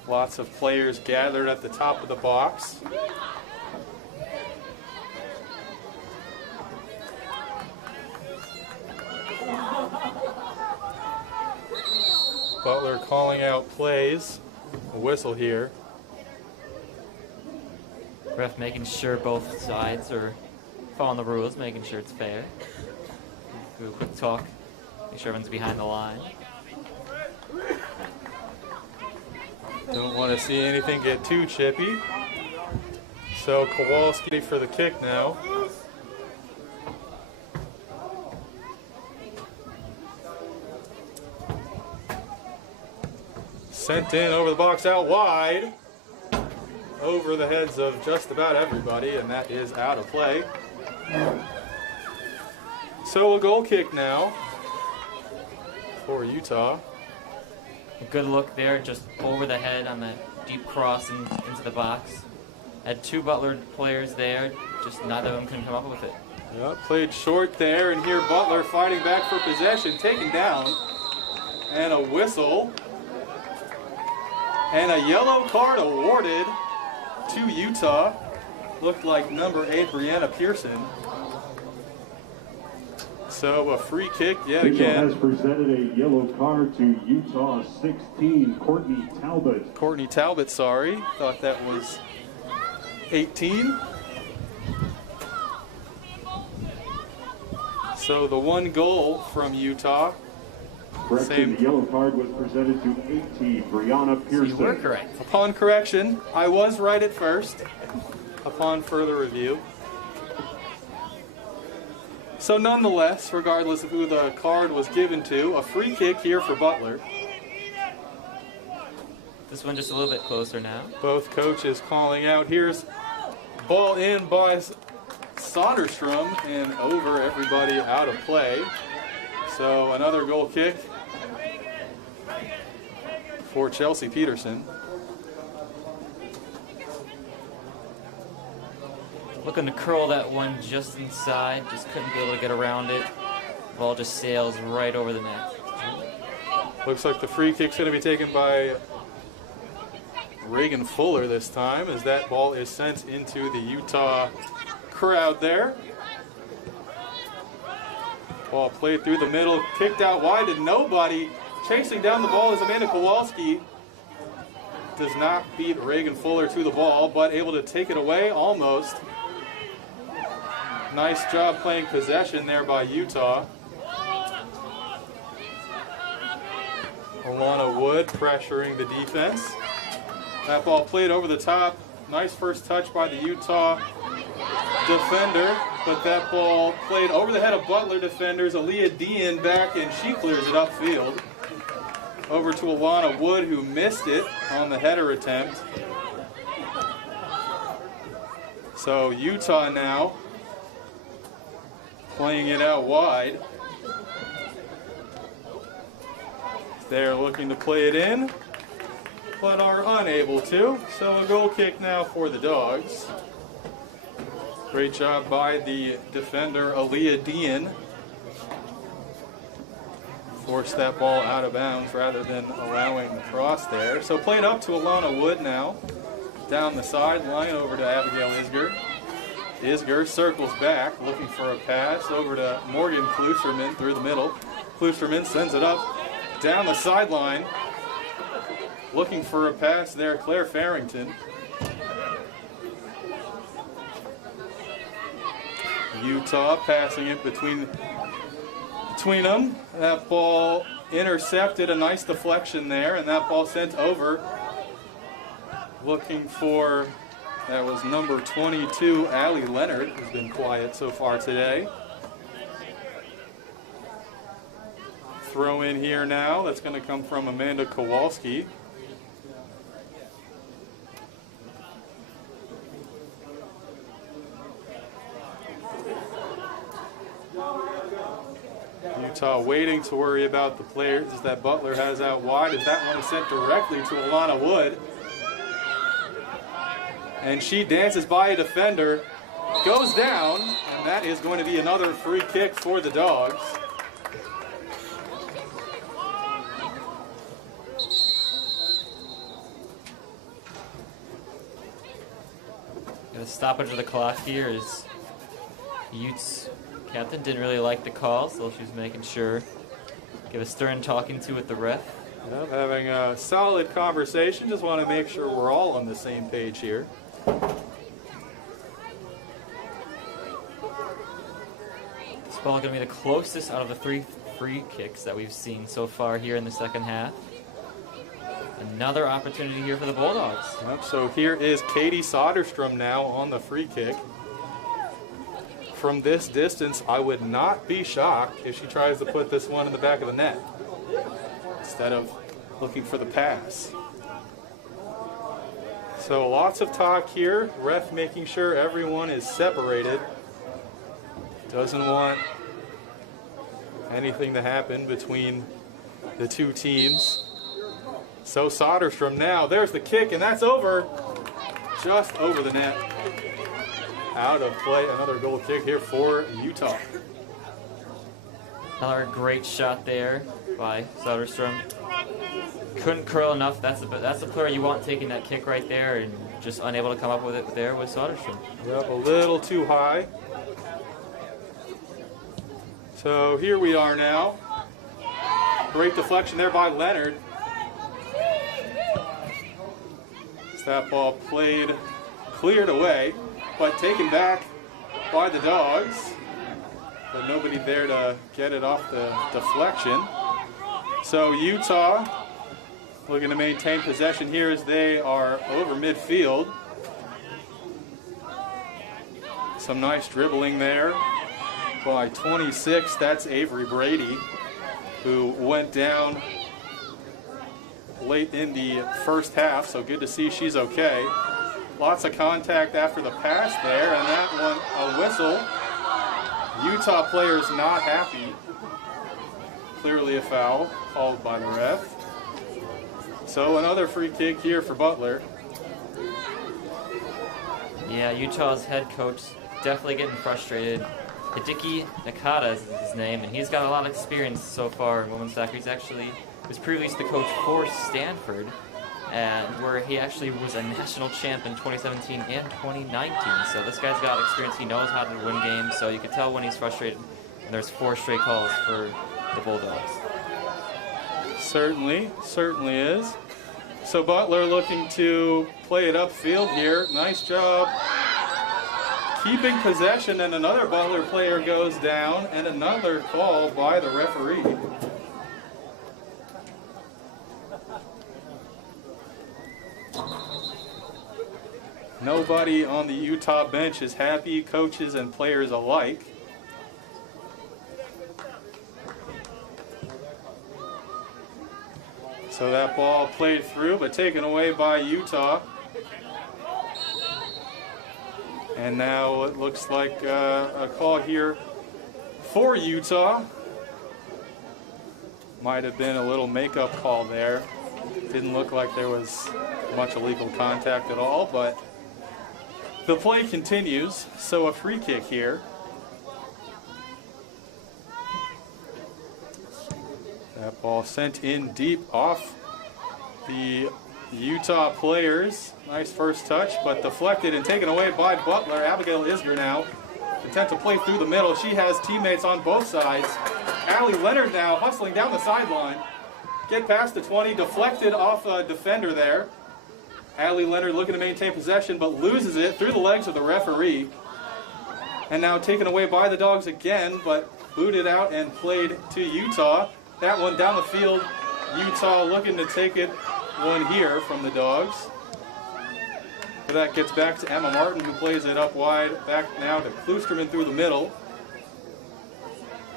Lots of players gathered at the top of the box. Butler calling out plays. A whistle here. Ref making sure both sides are following the rules, making sure it's fair. Do a quick talk, make sure everyone's behind the line. Don't want to see anything get too chippy. So Kowalski for the kick now. Sent in over the box out wide. Over the heads of just about everybody, and that is out of play. So a goal kick now for Utah. A good look there, just over the head on that deep cross into the box. Had two Butler players there, just neither of them couldn't come up with it. Yeah, played short there, and here Butler fighting back for possession, taken down, and a whistle. And a yellow card awarded to Utah. Looked like number 8, Brianna Peterson. So a free kick yet again. has presented a yellow card to Utah 16, Courtney Talbot. Courtney Talbot, sorry. Thought that was 18. So the one goal from Utah. Correction, the yellow card was presented to 18, Brianna Peterson. You were correct. Upon correction, I was right at first. Upon further review. So nonetheless, regardless of who the card was given to, a free kick here for Butler. This one just a little bit closer now. Both coaches calling out. Here's ball in by Soderstrom and over everybody out of play. So another goal kick for Chelsea Peterson. Looking to curl that one just inside, just couldn't be able to get around it. Ball just sails right over the net. Looks like the free kick's going to be taken by Reagan Fuller this time, as that ball is sent into the Utah crowd there. Ball played through the middle, kicked out wide to nobody. Chasing down the ball is Amanda Kowalski. Does not beat Reagan Fuller to the ball, but able to take it away almost. Nice job playing possession there by Utah. Alana Wood pressuring the defense. That ball played over the top. Nice first touch by the Utah defender, but that ball played over the head of Butler defenders. Aaliyah Dean back, and she clears it upfield. Over to Alana Wood, who missed it on the header attempt. So Utah now playing it out wide. They're looking to play it in, but are unable to. So a goal kick now for the Dogs. Great job by the defender, Aaliyah Dean. Forced that ball out of bounds rather than allowing the cross there. So played up to Alana Wood now. Down the sideline over to Abigail Isger. Isger circles back, looking for a pass over to Morgan Klusterman through the middle. Klusterman sends it up down the sideline. Looking for a pass there, Claire Farrington. Utah passing it between them. That ball intercepted, a nice deflection there, and that ball sent over. Looking for, that was number 22, Allie Leonard, who's been quiet so far today. Throw in here now, that's going to come from Amanda Kowalski. Utah waiting to worry about the players that Butler has out wide, as that one is sent directly to Alana Wood. And she dances by a defender, goes down, and that is going to be another free kick for the Dogs. The stoppage of the clock here is Utes captain didn't really like the call, so she was making sure. Give a stern talking to with the ref. Yep, having a solid conversation. Just want to make sure we're all on the same page here. ball going to be the closest out of the 3 free kicks that we've seen so far here in the second half. Another opportunity here for the Bulldogs. Yep, so here is Katie Soderstrom now on the free kick. From this distance, I would not be shocked if she tries to put this one in the back of the net instead of looking for the pass. So lots of talk here. Ref making sure everyone is separated. Doesn't want anything to happen between the two teams. So Soderstrom now, there's the kick, and that's over. Just over the net. Out of play, another goal kick here for Utah. Another great shot there by Soderstrom. Couldn't curl enough. That's the player you want taking that kick right there, and just unable to come up with it there with Soderstrom. Yep, a little too high. So here we are now. Great deflection there by Leonard. That ball played, cleared away, but taken back by the Dogs. But nobody there to get it off the deflection. So Utah looking to maintain possession here as they are over midfield. Some nice dribbling there by 26. That's Avery Brady, who went down late in the first half, so good to see she's okay. Lots of contact after the pass there, and that one a whistle. Utah players not happy. Clearly a foul called by the ref. So another free kick here for Butler. Yeah, Utah's head coach definitely getting frustrated. Hideki Nakata is his name, and he's got a lot of experience so far in women's soccer. He's actually was previously the coach for Stanford, and where he actually was a national champ in 2017 and 2019. So this guy's got experience. He knows how to win games, so you can tell when he's frustrated. And there's 4 straight calls for the Bulldogs. Certainly is. So Butler looking to play it upfield here. Nice job keeping possession, and another Butler player goes down, and another call by the referee. Nobody on the Utah bench is happy, coaches and players alike. So that ball played through, but taken away by Utah. And now it looks like a call here for Utah. Might have been a little makeup call there. Didn't look like there was much illegal contact at all, but the play continues. So a free kick here. That ball sent in deep off the Utah players. Nice first touch, but deflected and taken away by Butler. Abigail Isger now content to play through the middle. She has teammates on both sides. Allie Leonard now hustling down the sideline. Get past the 20, deflected off a defender there. Allie Leonard looking to maintain possession, but loses it through the legs of the referee. And now taken away by the Dogs again, but booted out and played to Utah. That one down the field. Utah looking to take it one here from the Dogs. But that gets back to Emma Martin, who plays it up wide. Back now to Kloosterman through the middle.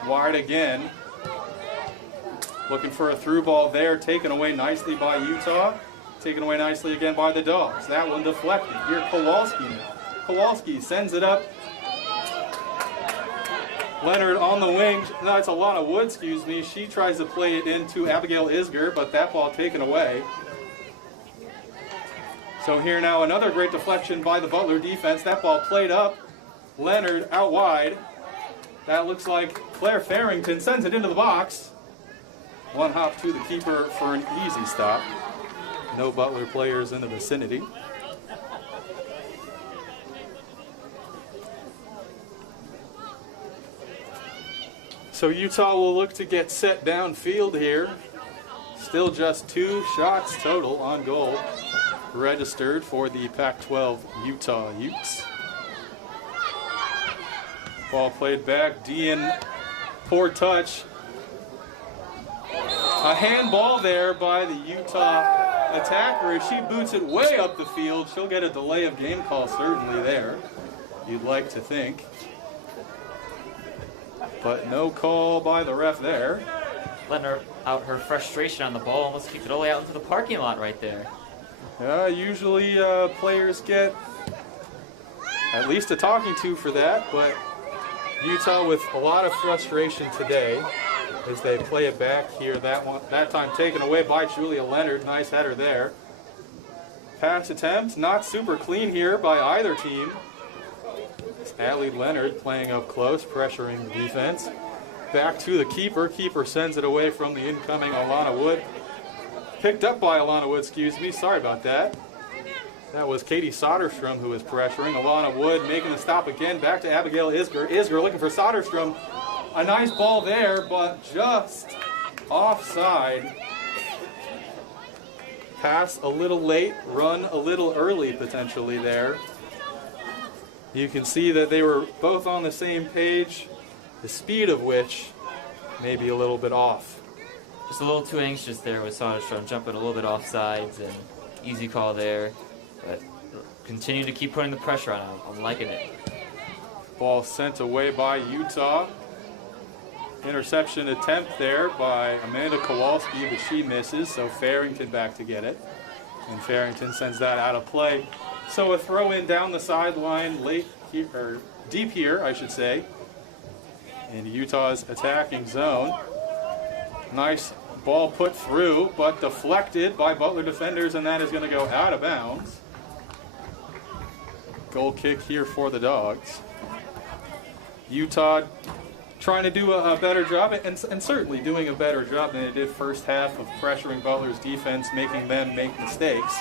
Wide again. Looking for a through ball there, taken away nicely by Utah. Taken away nicely again by the Dogs. That one deflected. Here Kowalski now. Kowalski sends it up. Leonard on the wing. No, it's Alana Wood, excuse me. She tries to play it into Abigail Isger, but that ball taken away. So here now another great deflection by the Butler defense. That ball played up. Leonard out wide. That looks like Claire Farrington sends it into the box. One hop to the keeper for an easy stop. No Butler players in the vicinity. So Utah will look to get set downfield here. Still just 2 shots total on goal registered for the Pac-12 Utah Utes. Ball played back. Dean Poor touch. A handball there by the Utah attacker. If she boots it way up the field, she'll get a delay of game call certainly there. You'd like to think. But no call by the ref there. Letting out her frustration on the ball, almost kicked it all the way out into the parking lot right there. Usually players get at least a talking to for that, but Utah with a lot of frustration today as they play it back here. That time taken away by Julia Leonard. Nice header there. Pass attempt, not super clean here by either team. Allie Leonard playing up close, pressuring the defense. Back to the keeper. Keeper sends it away from the incoming Alana Wood. Picked up by Alana Wood, excuse me. Sorry about that. That was Katie Soderstrom who was pressuring. Alana Wood making the stop again. Back to Abigail Isger. Isger looking for Soderstrom. A nice ball there, but just offside. Pass a little late, run a little early potentially there. You can see that they were both on the same page, the speed of which may be a little bit off. Just a little too anxious there with Soderstrom, jumping a little bit off sides, and easy call there. But continue to keep putting the pressure on him. I'm liking it. Ball sent away by Utah. Interception attempt there by Amanda Kowalski, but she misses, so Farrington back to get it. And Farrington sends that out of play. So a throw in down the sideline late here, or deep here, I should say, in Utah's attacking zone. Nice ball put through, but deflected by Butler defenders, and that is going to go out of bounds. Goal kick here for the Dogs. Utah trying to do a better job, and certainly doing a better job than they did first half of pressuring Butler's defense, making them make mistakes.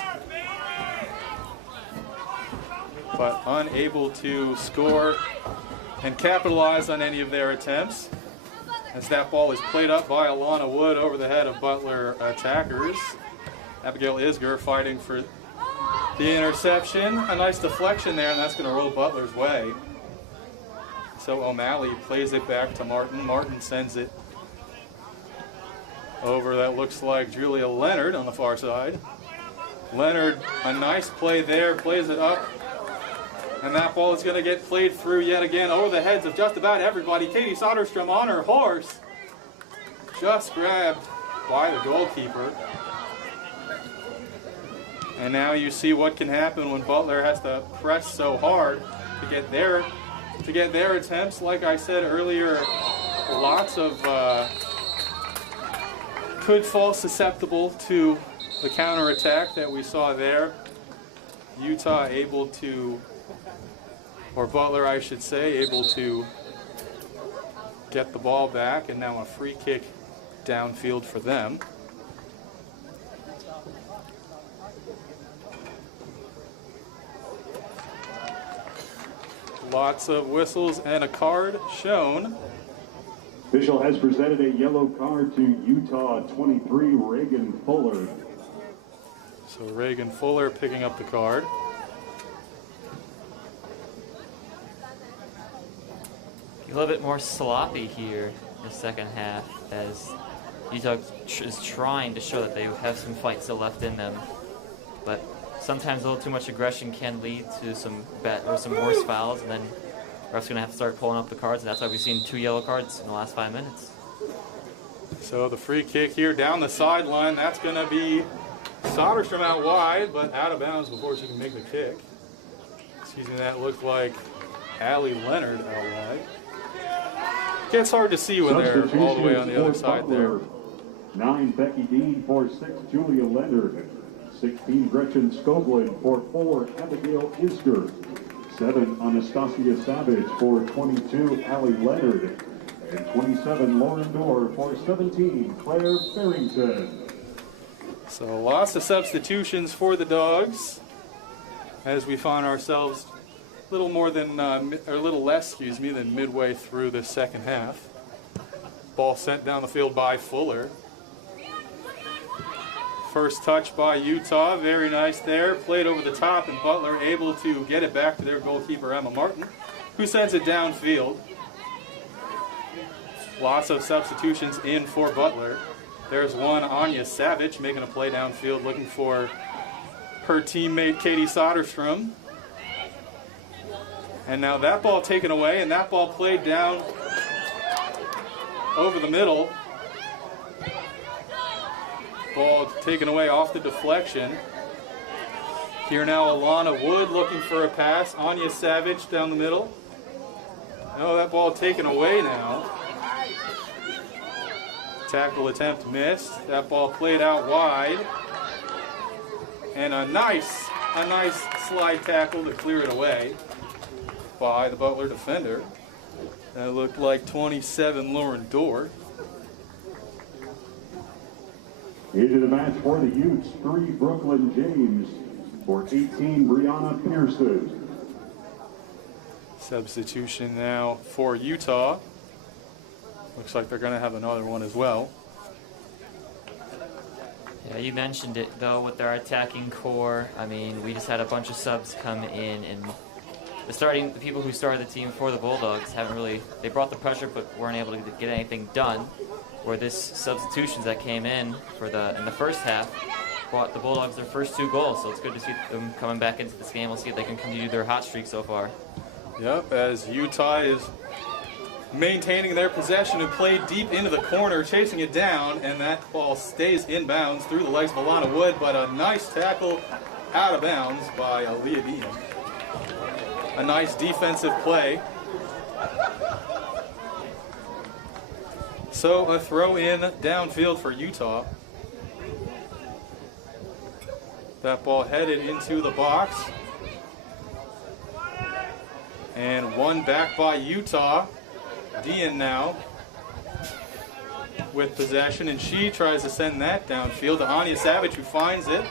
But unable to score and capitalize on any of their attempts, as that ball is played up by Alana Wood over the head of Butler attackers. Abigail Isger fighting for the interception. A nice deflection there, and that's going to roll Butler's way. So O'Malley plays it back to Martin. Martin sends it over. That looks like Julia Leonard on the far side. Leonard, a nice play there, plays it up. And that ball is going to get played through yet again over the heads of just about everybody. Katie Soderstrom on her horse. Just grabbed by the goalkeeper. And now you see what can happen when Butler has to press so hard to get their attempts. Like I said earlier, lots of could fall susceptible to the counterattack that we saw there. Utah able to, or Butler I should say, able to get the ball back, and now a free kick downfield for them. Lots of whistles and a card shown. Official has presented a yellow card to Utah 23, Reagan Fuller. So Reagan Fuller picking up the card. A little bit more sloppy here in the second half, as Utah is trying to show that they have some fight still left in them. But sometimes a little too much aggression can lead to some worse fouls, and then ref's going to have to start pulling up the cards, and that's why we've seen 2 yellow cards in the last 5 minutes. So the free kick here down the sideline, that's going to be Soderstrom out wide, but out of bounds before she can make the kick. Excuse me, that looked like Allie Leonard out wide. It's hard to see when they're all the way on the other side there. 9, Becky Dean for 6, Julia Leonard. 16, Gretchen Scoblin for 4, Abigail Isger. 7, Anastasia Savage for 22, Allie Leonard. And 27, Lauren Dorr for 17, Claire Farrington. So lots of substitutions for the Dogs as we find ourselves a little more than, or a little less, excuse me, than midway through the second half. Ball sent down the field by Fuller. First touch by Utah, very nice there. Played over the top, and Butler able to get it back to their goalkeeper, Emma Martin, who sends it downfield. Lots of substitutions in for Butler. There's one, Anya Savage, making a play downfield, looking for her teammate Katie Soderstrom. And now that ball taken away, and that ball played down over the middle. Ball taken away off the deflection. Here now Alana Wood looking for a pass. Anya Savage down the middle. Oh, that ball taken away now. Tackle attempt missed. That ball played out wide. And a nice slide tackle to clear it away by the Butler defender. That looked like 27 Lauren Dorr. Into the match for the Utes, 3 Brooklyn James. For 18, Brianna Pearson. Substitution now for Utah. Looks like they're going to have another one as well. Yeah, you mentioned it, though, with their attacking core. I mean, we just had a bunch of subs come in, and the people who started the team for the Bulldogs haven't really, they brought the pressure but weren't able to get anything done. Where this substitutions that came in in the first half brought the Bulldogs their first 2 goals. So it's good to see them coming back into this game. We'll see if they can continue their hot streak so far. Yep, as Utah is maintaining their possession and played deep into the corner, chasing it down, and that ball stays inbounds through the legs of Alana Wood, but a nice tackle out of bounds by Aaliyah Dean. A nice defensive play. So a throw in downfield for Utah. That ball headed into the box. And one back by Utah. Dean now with possession, and she tries to send that downfield to Anya Savage, who finds it.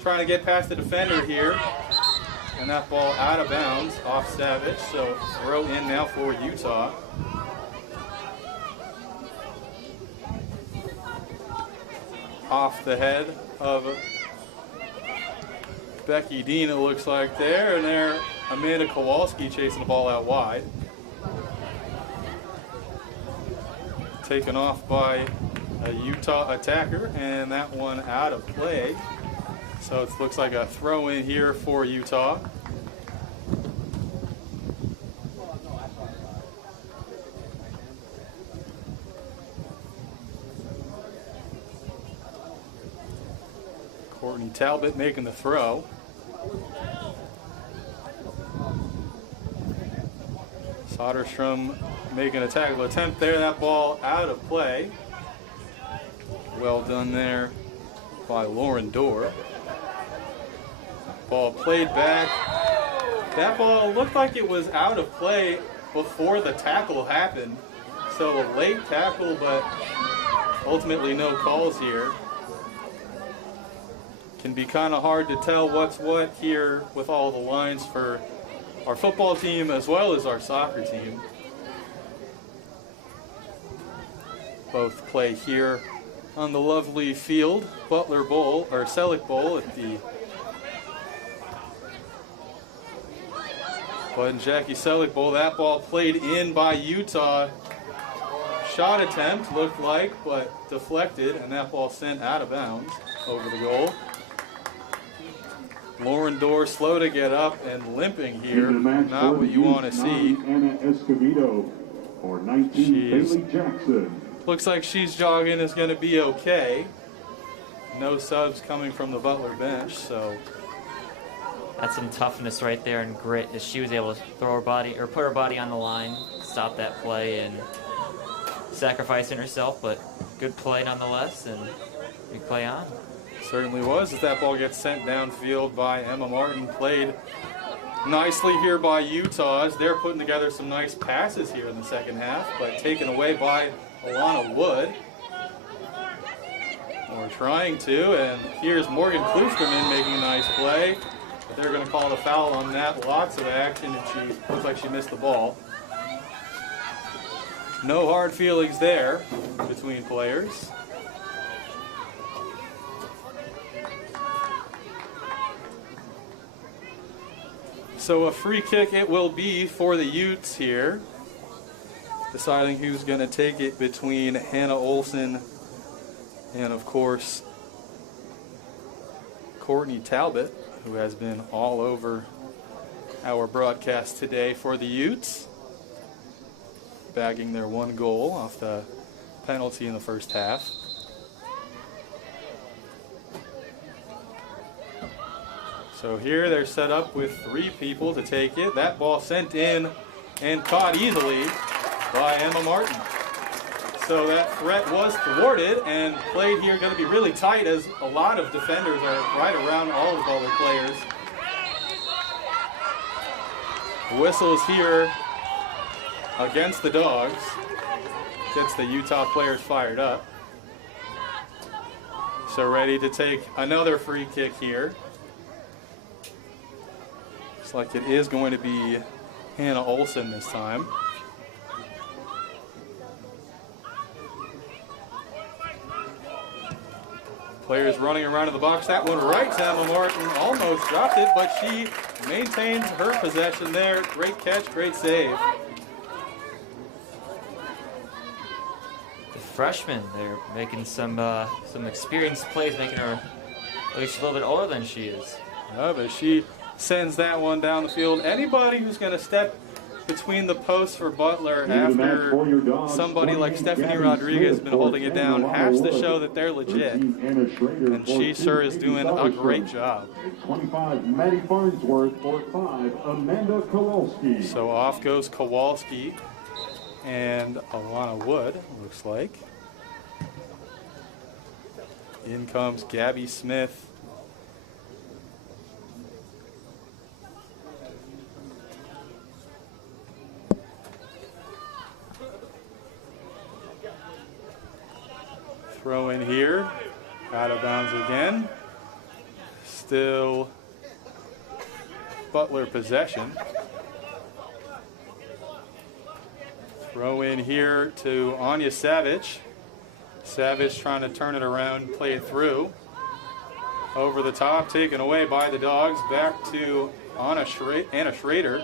Trying to get past the defender here. And that ball out of bounds off Savage. So throw in now for Utah. Off the head of Becky Dean, it looks like there. And there, Amanda Kowalski chasing the ball out wide. Taken off by a Utah attacker, and that one out of play. So it looks like a throw in here for Utah. Courtney Talbot making the throw. Soderstrom making a tackle attempt there. That ball out of play. Well done there by Lauren Dorr. Ball played back. That ball looked like it was out of play before the tackle happened. So a late tackle, but ultimately no calls here. Can be kind of hard to tell what's what here with all the lines for our football team as well as our soccer team. Both play here on the lovely field, Butler Bowl, or Sellick Bowl at the Bud and Jackie Sellick Bowl. That ball played in by Utah. Shot attempt looked like, but deflected, and that ball sent out of bounds over the goal. Lauren Dorr slow to get up and limping here. Not what you want to see. Anna Escobedo for 19, Bailey Jackson. Looks like she's jogging is going to be okay. No subs coming from the Butler bench, so. That's some toughness right there and grit, as she was able to throw her body or put her body on the line, stop that play, and sacrificing herself, but good play nonetheless, and we play on. Certainly was, as that ball gets sent downfield by Emma Martin. Played nicely here by Utah, as they're putting together some nice passes here in the second half, but taken away by Alana Wood. Or trying to, and here's Morgan Kloosterman making a nice play, but they're going to call the foul on that. Lots of action, and she looks like she missed the ball. No hard feelings there between players. So a free kick it will be for the Utes here. deciding who's going to take it between Hannah Olson and, of course, Courtney Talbot, who has been all over our broadcast today for the Utes, bagging their 1 goal off the penalty in the first half. So here they're set up with 3 people to take it. That ball sent in and caught easily by Emma Martin. So that threat was thwarted, and played here going to be really tight as a lot of defenders are right around all of the Butler players. Whistles here against the Dogs. Gets the Utah players fired up. So ready to take another free kick here. Looks like it is going to be Hannah Olson this time. Players running around in the box. That one right to Emma Martin. Almost dropped it, but she maintains her possession there. Great catch, great save. The freshman, they're making some experienced plays, making her at least a little bit older than she is. Yeah, but she sends that one down the field. Anybody who's going to step between the posts for Butler after somebody like Stephanie Rodriguez has been holding it down has to show that they're legit. And she sure is doing a great job. 25, Maddie Farnsworth. For 5, Amanda Kowalski. So off goes Kowalski and Alana Wood, looks like. In comes Gabby Smith. Throw in here, out of bounds again. Still Butler possession. Throw in here to Anya Savage. Savage trying to turn it around, play it through. Over the top, taken away by the Dogs. Back to Anna Schrader.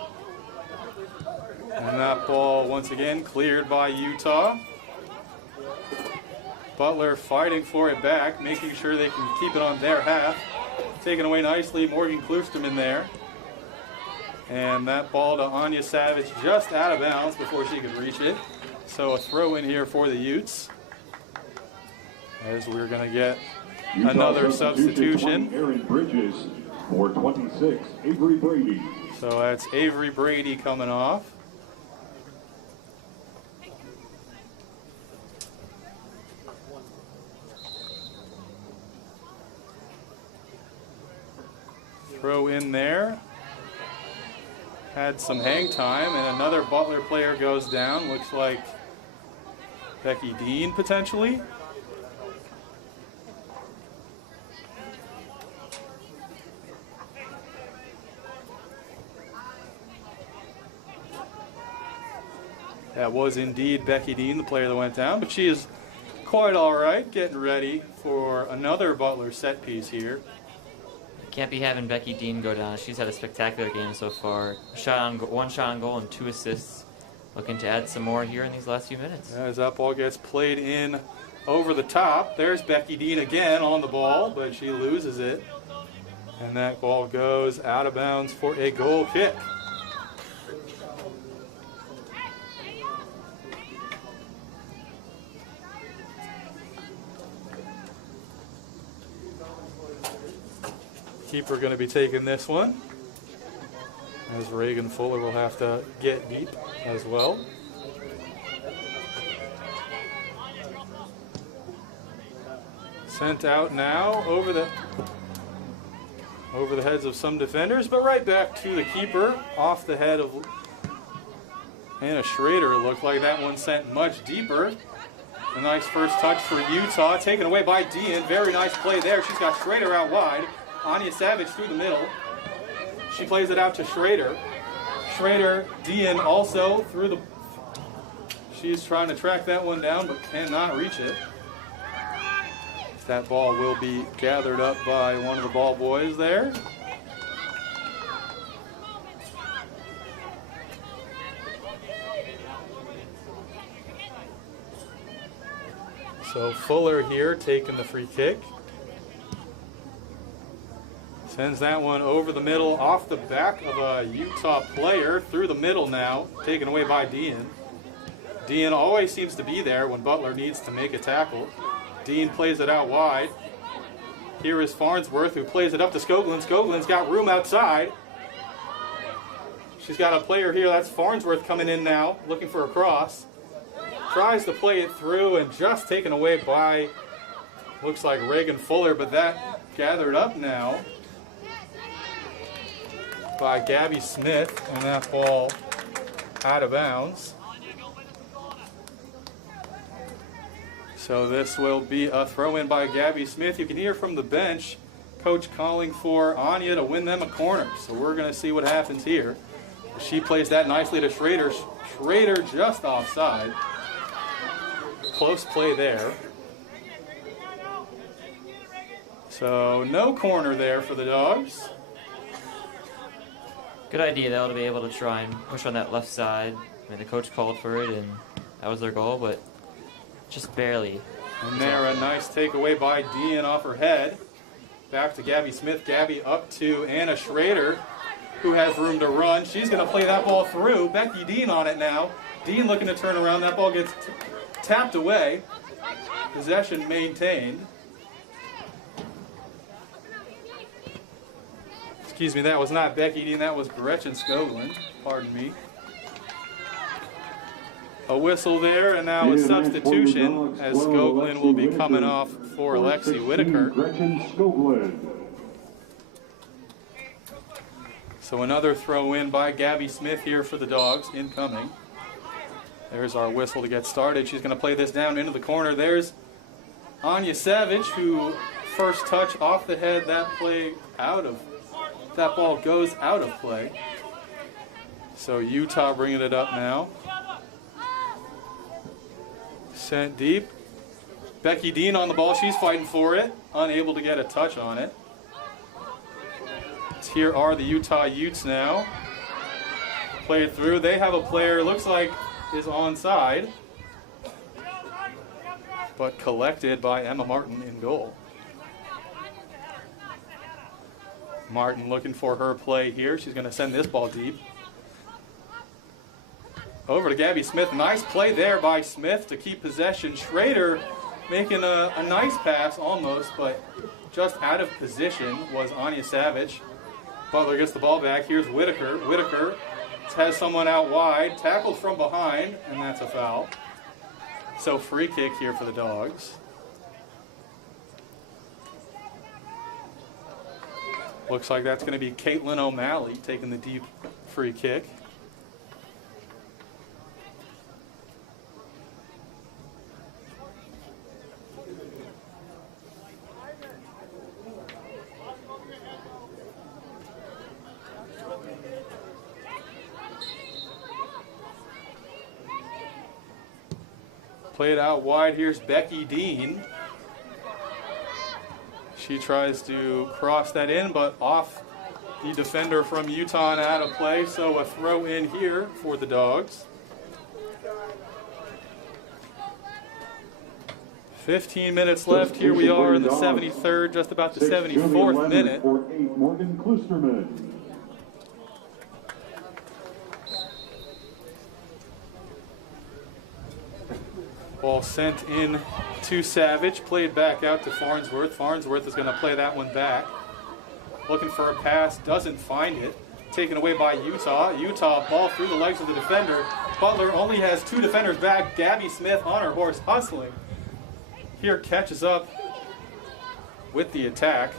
And that ball once again cleared by Utah. Butler fighting for it back, making sure they can keep it on their half. Taken away nicely, Morgan Kloosterman in there. And that ball to Anya Savage just out of bounds before she could reach it. So a throw in here for the Utes. As we're going to get another substitution. Aaron Bridges for 26, Avery Brady. So that's Avery Brady coming off. Throw in there. Had some hang time, and another Butler player goes down. Looks like Becky Dean potentially. That was indeed Becky Dean, the player that went down, but she is quite all right, getting ready for another Butler set piece here. Can't be having Becky Dean go down. She's had a spectacular game so far. One shot on goal and 2 assists. Looking to add some more here in these last few minutes. As that ball gets played in over the top, there's Becky Dean again on the ball, but she loses it. And that ball goes out of bounds for a goal kick. Keeper going to be taking this one, as Reagan Fuller will have to get deep as well. Sent out now over the heads of some defenders, but right back to the keeper, off the head of Anna Schrader. It looked like that one sent much deeper. A nice first touch for Utah, taken away by Dean. Very nice play there. She's got Schrader out wide. Anya Savage through the middle. She plays it out to Schrader. Schrader, Dean also through the... She's trying to track that one down, but cannot reach it. That ball will be gathered up by one of the ball boys there. So Fuller here taking the free kick. Sends that one over the middle, off the back of a Utah player, through the middle now, taken away by Dean. Dean always seems to be there when Butler needs to make a tackle. Dean plays it out wide. Here is Farnsworth, who plays it up to Skoglund. Skoglund's got room outside. She's got a player here, that's Farnsworth coming in now, looking for a cross. Tries to play it through and just taken away by, looks like Reagan Fuller, but that gathered up now by Gabby Smith, and that ball out of bounds. So this will be a throw in by Gabby Smith. You can hear from the bench, coach calling for Anya to win them a corner. So we're going to see what happens here. She plays that nicely to Schrader. Schrader just offside. Close play there. So no corner there for the Dogs. Good idea, though, to be able to try and push on that left side. I mean, the coach called for it, and that was their goal, but just barely. And there, a nice takeaway by Dean off her head. Back to Gabby Smith. Gabby up to Anna Schrader, who has room to run. She's going to play that ball through. Becky Dean on it now. Dean looking to turn around. That ball gets tapped away. Possession maintained. Excuse me, that was not Becky Dean, that was Gretchen Skoglund. Pardon me. A whistle there, and now a substitution as Skoglund will be coming off for Alexi Whitaker. So another throw in by Gabby Smith here for the Dogs, incoming. There's our whistle to get started. She's going to play this down into the corner. There's Anya Savage, who first touch off the head, that ball goes out of play. So Utah bringing it up now. Sent deep. Becky Dean on the ball. She's fighting for it. Unable to get a touch on it. Here are the Utah Utes now. Play it through. They have a player, looks like is onside, but collected by Emma Martin in goal. Martin looking for her play here. She's going to send this ball deep. Over to Gabby Smith. Nice play there by Smith to keep possession. Schrader making a nice pass almost, but just out of position was Anya Savage. Butler gets the ball back. Here's Whitaker. Whitaker has someone out wide. Tackled from behind, and that's a foul. So free kick here for the Dogs. Looks like that's going to be Caitlin O'Malley taking the deep free kick. Played out wide. Here's Becky Dean. She tries to cross that in, but off the defender from Utah and out of play. So a throw in here for the Dogs. 15 minutes left. Here we are in the 73rd, just about the 74th minute. Ball sent in to Savage, played back out to Farnsworth. Farnsworth is going to play that one back. Looking for a pass, doesn't find it. Taken away by Utah. Utah ball through the legs of the defender. Butler only has two defenders back. Gabby Smith on her horse hustling. Here catches up with the attack.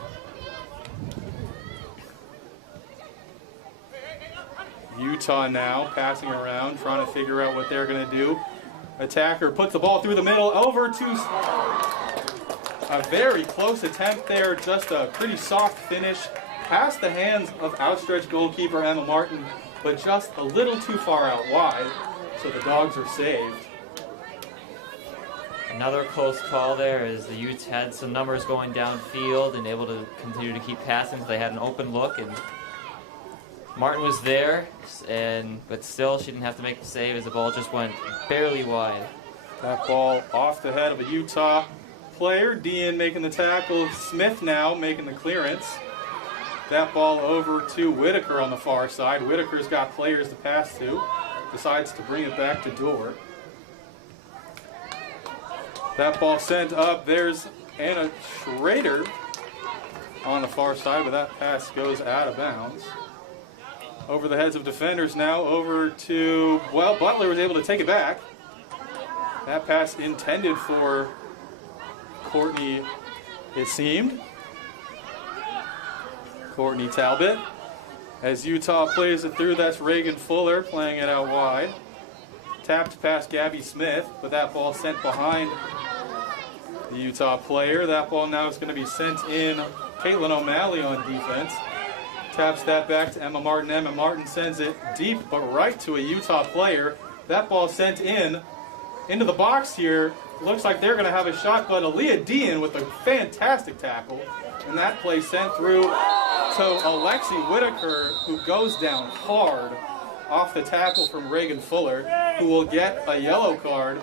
Utah now passing around, trying to figure out what they're going to do. Attacker puts the ball through the middle, over to a very close attempt there, just a pretty soft finish, past the hands of outstretched goalkeeper Emma Martin, but just a little too far out wide, so the Dogs are saved. Another close call there as the Utes had some numbers going downfield and able to continue to keep passing, so they had an open look, and Martin was there, but still she didn't have to make the save as the ball just went barely wide. That ball off the head of a Utah player. Dean making the tackle. Smith now making the clearance. That ball over to Whitaker on the far side. Whitaker's got players to pass to. Decides to bring it back to Dorr. That ball sent up. There's Anna Schrader on the far side, but that pass goes out of bounds. Over the heads of defenders now, over to, well, Butler was able to take it back. That pass intended for Courtney, it seemed. Courtney Talbot. As Utah plays it through, that's Reagan Fuller playing it out wide. Tapped past Gabby Smith, but that ball sent behind the Utah player. That ball now is going to be sent in. Caitlin O'Malley on defense. Taps that back to Emma Martin. Emma Martin sends it deep, but right to a Utah player. That ball sent into the box here. Looks like they're going to have a shot, but Aaliyah Dean with a fantastic tackle. And that play sent through to Alexi Whitaker, who goes down hard off the tackle from Reagan Fuller, who will get a yellow card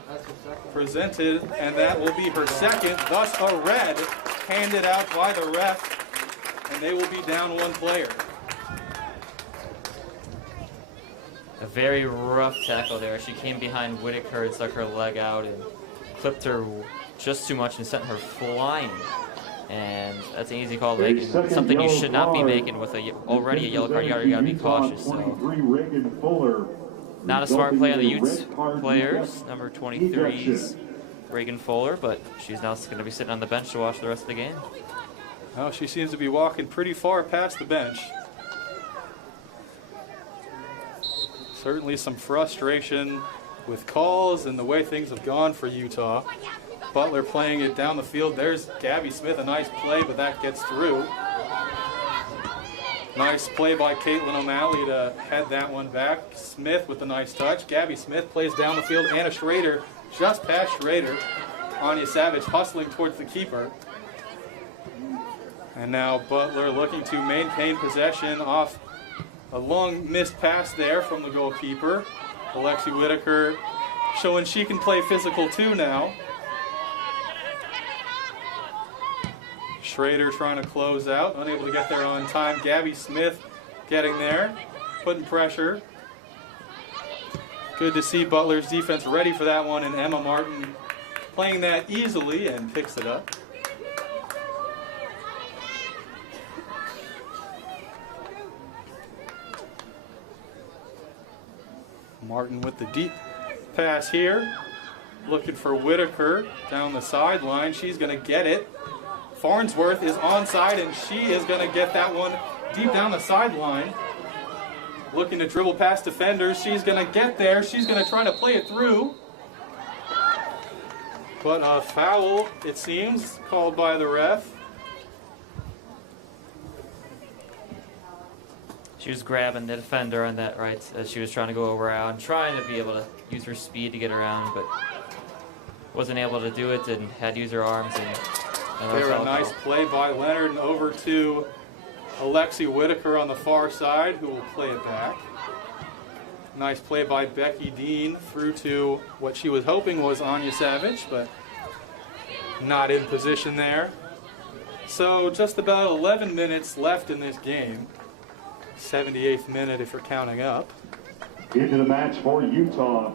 presented, and that will be her second, thus a red handed out by the ref, and they will be down one player. A very rough tackle there. She came behind Whitaker and stuck her leg out and clipped her just too much and sent her flying. And that's an easy call, making something you should not be making with already a yellow card. You gotta be cautious. So, not a smart play on the Utes players. Number 23's Reagan Fuller, but she's now going to be sitting on the bench to watch the rest of the game. Well, she seems to be walking pretty far past the bench. Certainly some frustration with calls and the way things have gone for Utah. Butler playing it down the field. There's Gabby Smith, a nice play, but that gets through. Nice play by Caitlin O'Malley to head that one back. Smith with a nice touch. Gabby Smith plays down the field. Anna Schrader just past Schrader. Anya Savage hustling towards the keeper. And now Butler looking to maintain possession off a long missed pass there from the goalkeeper. Alexi Whitaker showing she can play physical too now. Schrader trying to close out, unable to get there on time. Gabby Smith getting there, putting pressure. Good to see Butler's defense ready for that one, and Emma Martin playing that easily and picks it up. Martin with the deep pass here, looking for Whitaker down the sideline. She's going to get it. Farnsworth is onside, and she is going to get that one deep down the sideline. Looking to dribble past defenders. She's going to get there. She's going to try to play it through. But a foul, it seems, called by the ref. She was grabbing the defender on that right as she was trying to go around, trying to be able to use her speed to get around, but wasn't able to do it and had to use her arms. There, a nice play by Leonard, and over to Alexi Whitaker on the far side, who will play it back. Nice play by Becky Dean through to what she was hoping was Anya Savage, but not in position there. So just about 11 minutes left in this game. 78th minute if you're counting up. Into the match for Utah.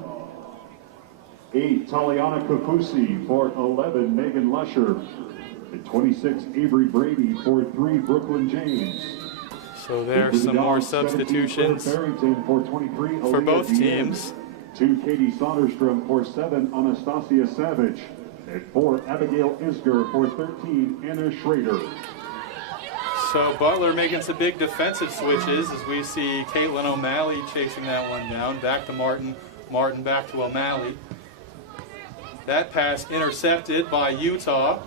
8, Taliana Kafusi. For 11, Megan Lusher. And 26, Avery Brady. For 3, Brooklyn James. So there's some more substitutions for both teams. 2, Katie Soderstrom. For 7, Anastasia Savage. And 4, Abigail Isger. For 13, Anna Schrader. So Butler making some big defensive switches as we see Caitlin O'Malley chasing that one down. Back to Martin. Martin back to O'Malley. That pass intercepted by Utah.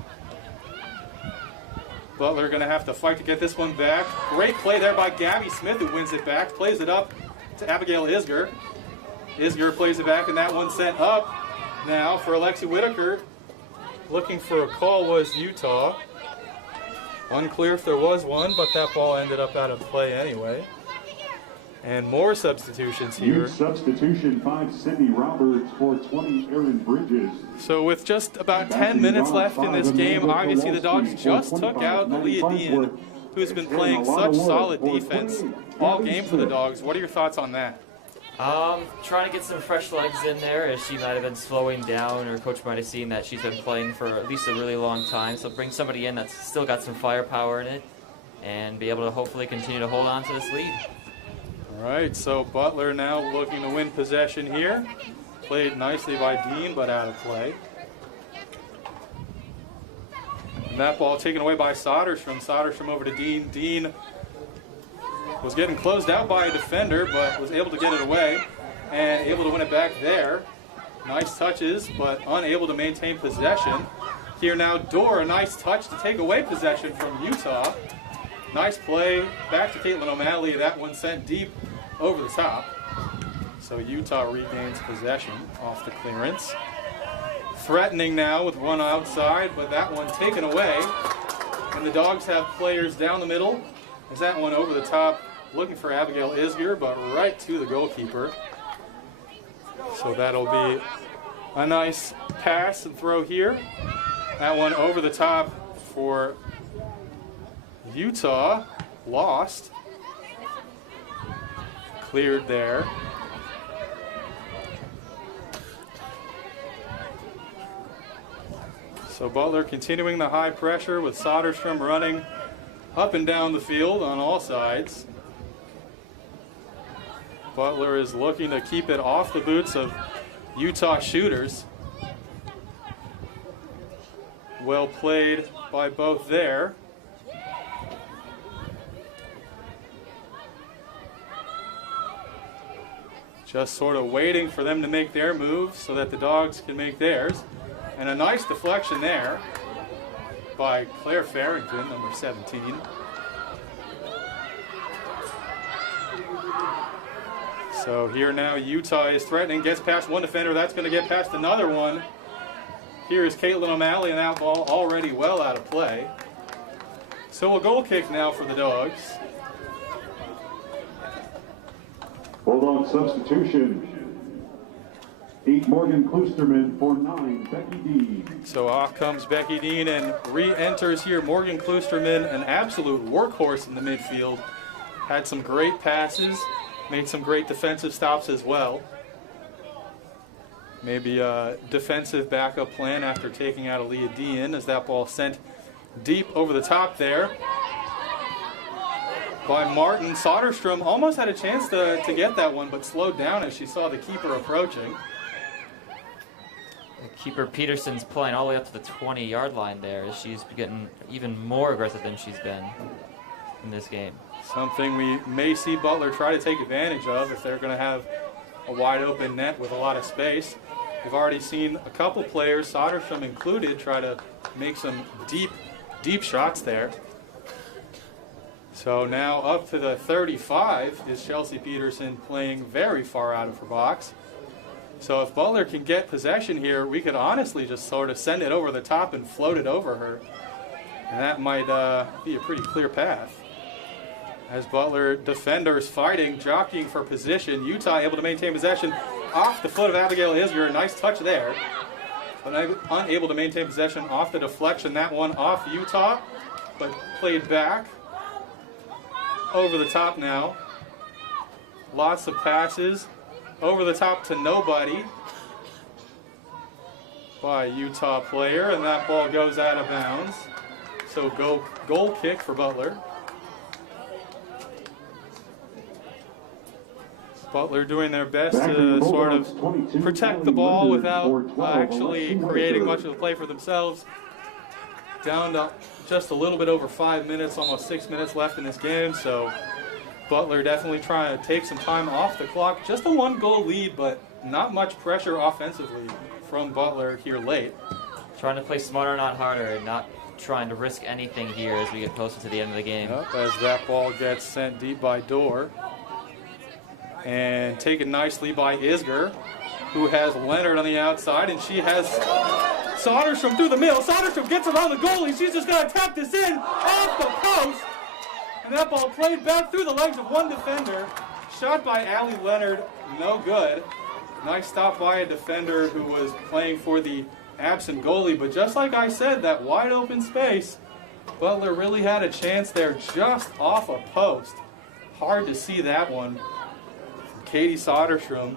Butler going to have to fight to get this one back. Great play there by Gabby Smith, who wins it back. Plays it up to Abigail Isger. Isger plays it back, and that one sent up now for Alexi Whitaker. Looking for a call was Utah. Unclear if there was one, but that ball ended up out of play anyway. And more substitutions here. Youth substitution 5, Cindy Roberts. For 20, Aaron Bridges. So with just about 10 minutes left in this game, obviously the Dogs just took out Allie Leonard, who's been playing such solid defense all game for the Dogs. What are your thoughts on that? Trying to get some fresh legs in there, as she might have been slowing down, or coach might have seen that she's been playing for at least a really long time. So bring somebody in that's still got some firepower in it, and be able to hopefully continue to hold on to this lead. All right, so Butler now looking to win possession here. Played nicely by Dean, but out of play. And that ball taken away by Soderstrom. Soderstrom over to Dean. Dean was getting closed out by a defender, but was able to get it away and able to win it back there. Nice touches, but unable to maintain possession. Here now, Dorr, a nice touch to take away possession from Utah. Nice play, back to Caitlin O'Malley. That one sent deep over the top. So Utah regains possession off the clearance. Threatening now with one outside, but that one taken away. And the Dogs have players down the middle. As that one over the top, looking for Abigail Isger, but right to the goalkeeper. So that'll be a nice pass and throw here. That one over the top for Utah. Lost. Cleared there. So Butler continuing the high pressure with Soderstrom running up and down the field on all sides. Butler is looking to keep it off the boots of Utah shooters. Well played by both there. Just sort of waiting for them to make their moves so that the Dogs can make theirs. And a nice deflection there by Claire Farrington, number 17. So here now Utah is threatening, gets past one defender, that's going to get past another one. Here is Caitlin O'Malley, and that ball already well out of play. So a goal kick now for the Dogs. Bulldog substitution. 8, Morgan Kloosterman. For 9, Becky Dean. So off comes Becky Dean and re-enters here Morgan Kloosterman, an absolute workhorse in the midfield. Had some great passes, made some great defensive stops as well. Maybe a defensive backup plan after taking out Aaliyah Dean, as that ball sent deep over the top there by Martin. Soderstrom almost had a chance to get that one, but slowed down as she saw the keeper approaching. Keeper Peterson's playing all the way up to the 20-yard line there, as she's getting even more aggressive than she's been in this game. Something we may see Butler try to take advantage of if they're going to have a wide open net with a lot of space. We've already seen a couple players, Soderstrom included, try to make some deep shots there. So now up to the 35 is Chelsea Peterson, playing very far out of her box. So if Butler can get possession here, we could honestly just sort of send it over the top and float it over her. And that might be a pretty clear path. As Butler defenders fighting, jockeying for position. Utah able to maintain possession off the foot of Abigail Isger. Nice touch there. But unable to maintain possession off the deflection. That one off Utah, but played back. Over the top now. Lots of passes. Over the top to nobody by a Utah player, and that ball goes out of bounds. So goal kick for Butler. Butler doing their best to sort of protect the ball without actually creating much of a play for themselves. Down to just a little bit over 5 minutes, almost 6 minutes left in this game, so Butler definitely trying to take some time off the clock. Just a 1-goal lead, but not much pressure offensively from Butler here late. Trying to play smarter, not harder, and not trying to risk anything here as we get closer to the end of the game. Yep, as that ball gets sent deep by Dorr. And taken nicely by Isger, who has Leonard on the outside, and she has Soderstrom through the middle. Soderstrom gets around the goalie. She's just going to tap this in off the post. And that ball played back through the legs of one defender. Shot by Allie Leonard, no good. Nice stop by a defender who was playing for the absent goalie, but just like I said, that wide open space, Butler really had a chance there just off a post. Hard to see that one. Katie Soderstrom.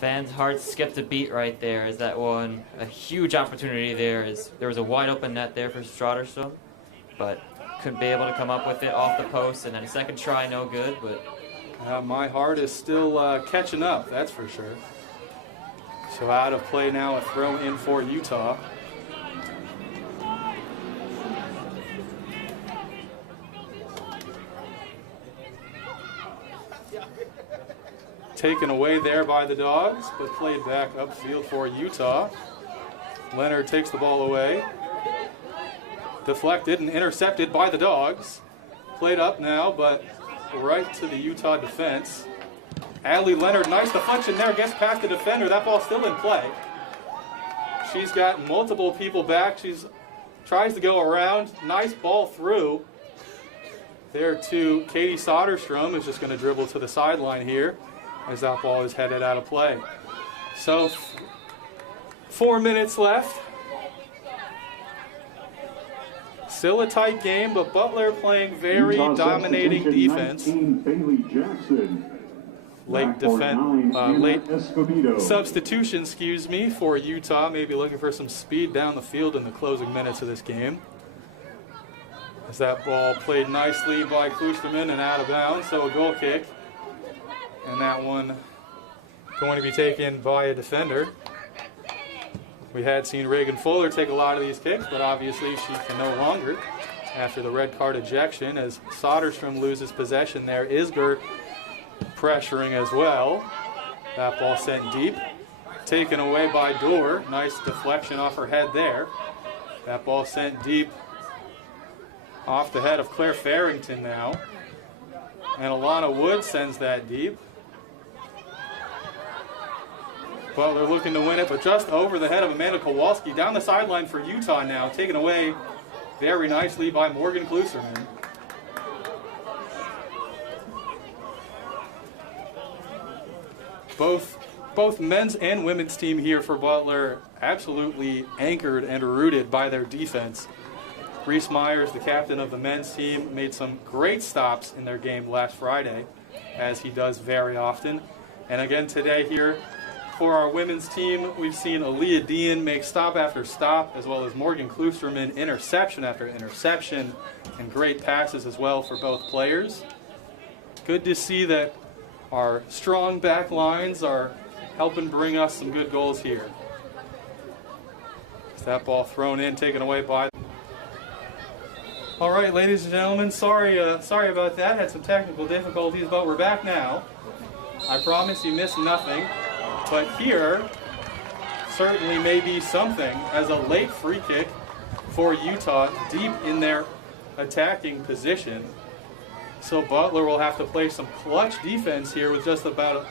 Fans' hearts skipped a beat right there as that one. A huge opportunity there as there was a wide open net there for Soderstrom, but couldn't be able to come up with it off the post, and then a second try, no good, but my heart is still catching up, that's for sure. So out of play now, a throw in for Utah. Taken away there by the Dogs, but played back upfield for Utah. Leonard takes the ball away. Deflected and intercepted by the Dogs. Played up now, but right to the Utah defense. Allie Leonard, nice deflection there, gets past the defender. That ball's still in play. She's got multiple people back. She's tries to go around. Nice ball through. There to Katie Soderstrom, who's just going to dribble to the sideline here as that ball is headed out of play. So 4 minutes left. Still a tight game, but Butler playing very dominating defense. 19, Bailey Jackson. Late substitution, for Utah. Maybe looking for some speed down the field in the closing minutes of this game. As that ball played nicely by Klusterman and out of bounds, so a goal kick. And that one going to be taken by a defender. We had seen Reagan Fuller take a lot of these kicks, but obviously she can no longer after the red card ejection as Soderstrom loses possession there. Isger pressuring as well. That ball sent deep. Taken away by Dorr. Nice deflection off her head there. That ball sent deep off the head of Claire Farrington now. And Alana Wood sends that deep. Butler looking to win it, but just over the head of Amanda Kowalski. Down the sideline for Utah now. Taken away very nicely by Morgan Klusterman. Both men's and women's team here for Butler absolutely anchored and rooted by their defense. Reese Myers, the captain of the men's team, made some great stops in their game last Friday, as he does very often. And again today here for our women's team, we've seen Aaliyah Dean make stop after stop, as well as Morgan Klusterman interception after interception, and great passes as well for both players. Good to see that our strong back lines are helping bring us some good goals here. That ball thrown in, taken away by... All right, ladies and gentlemen, sorry about that. Had some technical difficulties, but we're back now. I promise you missed nothing. But here, certainly may be something as a late free kick for Utah deep in their attacking position. So Butler will have to play some clutch defense here with just about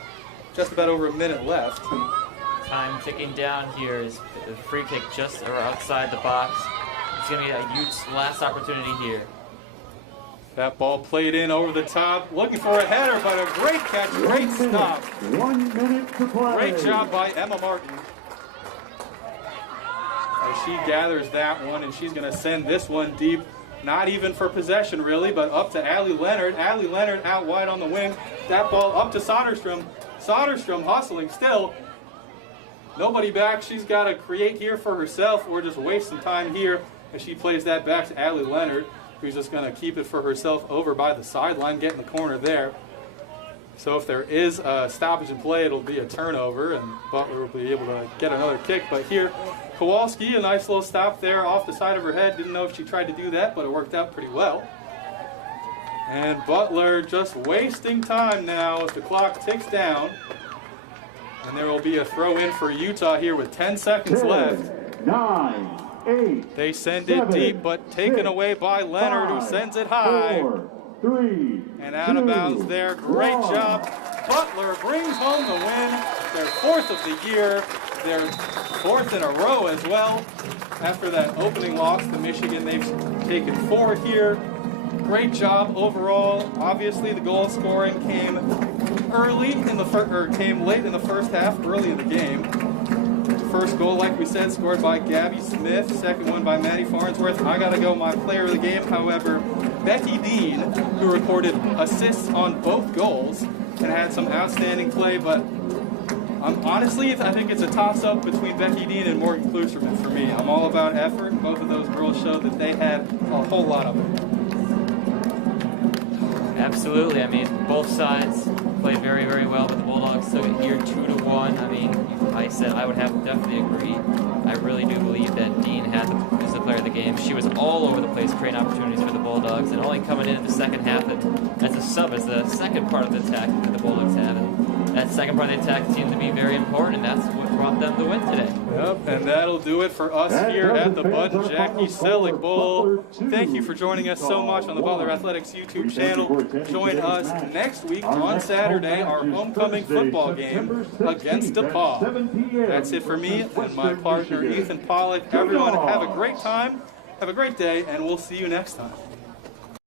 over a minute left. Time ticking down here as the free kick just outside the box. It's going to be a Utes' last opportunity here. That ball played in over the top, looking for a header, but a great catch, great stop. 1 minute to play. Great job by Emma Martin. As she gathers that one, and she's going to send this one deep, not even for possession really, but up to Allie Leonard. Allie Leonard out wide on the wing. That ball up to Soderstrom. Soderstrom hustling still. Nobody back. She's got to create here for herself or just waste some time here as she plays that back to Allie Leonard, who's just going to keep it for herself over by the sideline, get in the corner there. So if there is a stoppage in play, it'll be a turnover, and Butler will be able to get another kick. But here, Kowalski, a nice little stop there off the side of her head. Didn't know if she tried to do that, but it worked out pretty well. And Butler just wasting time now as the clock ticks down. And there will be a throw in for Utah here with 10 seconds left. 9, 8, they send 7, it deep, but taken 6, away by Leonard, 5, who sends it high. 4, 3, and out of bounds there. Great 1. job. Butler brings home the win. Their 4th of the year. Their 4th in a row as well. After that opening loss to Michigan, they've taken 4 here. great job overall. Obviously, the goal scoring came late in the first half, early in the game. First goal, like we said, scored by Gabby Smith. Second one by Maddie Farnsworth. I got to go my player of the game. However, Becky Dean, who recorded assists on both goals and had some outstanding play, but honestly, I think it's a toss-up between Becky Dean and Morgan Klusterman for me. I'm all about effort. Both of those girls showed that they had a whole lot of it. Absolutely. I mean, both sides played very, very well, but the Bulldogs took it here 2-1. I mean, I said I would have to definitely agree. I really do believe that Dean was the player of the game. She was all over the place creating opportunities for the Bulldogs, and only coming in the second half as a sub as the second part of the attack that the Bulldogs have. And that second part of the attack seemed to be very important, and that's what brought them the win today. Yep, and that'll do it for us here at the Bud and Jackie Sellick Bowl. Thank you for joining us so much on the Butler Athletics YouTube channel. Join us next week on Saturday, our homecoming football game against DePaul. That's it for me and my partner Ethan Pollack. Everyone, have a great time, have a great day, and we'll see you next time.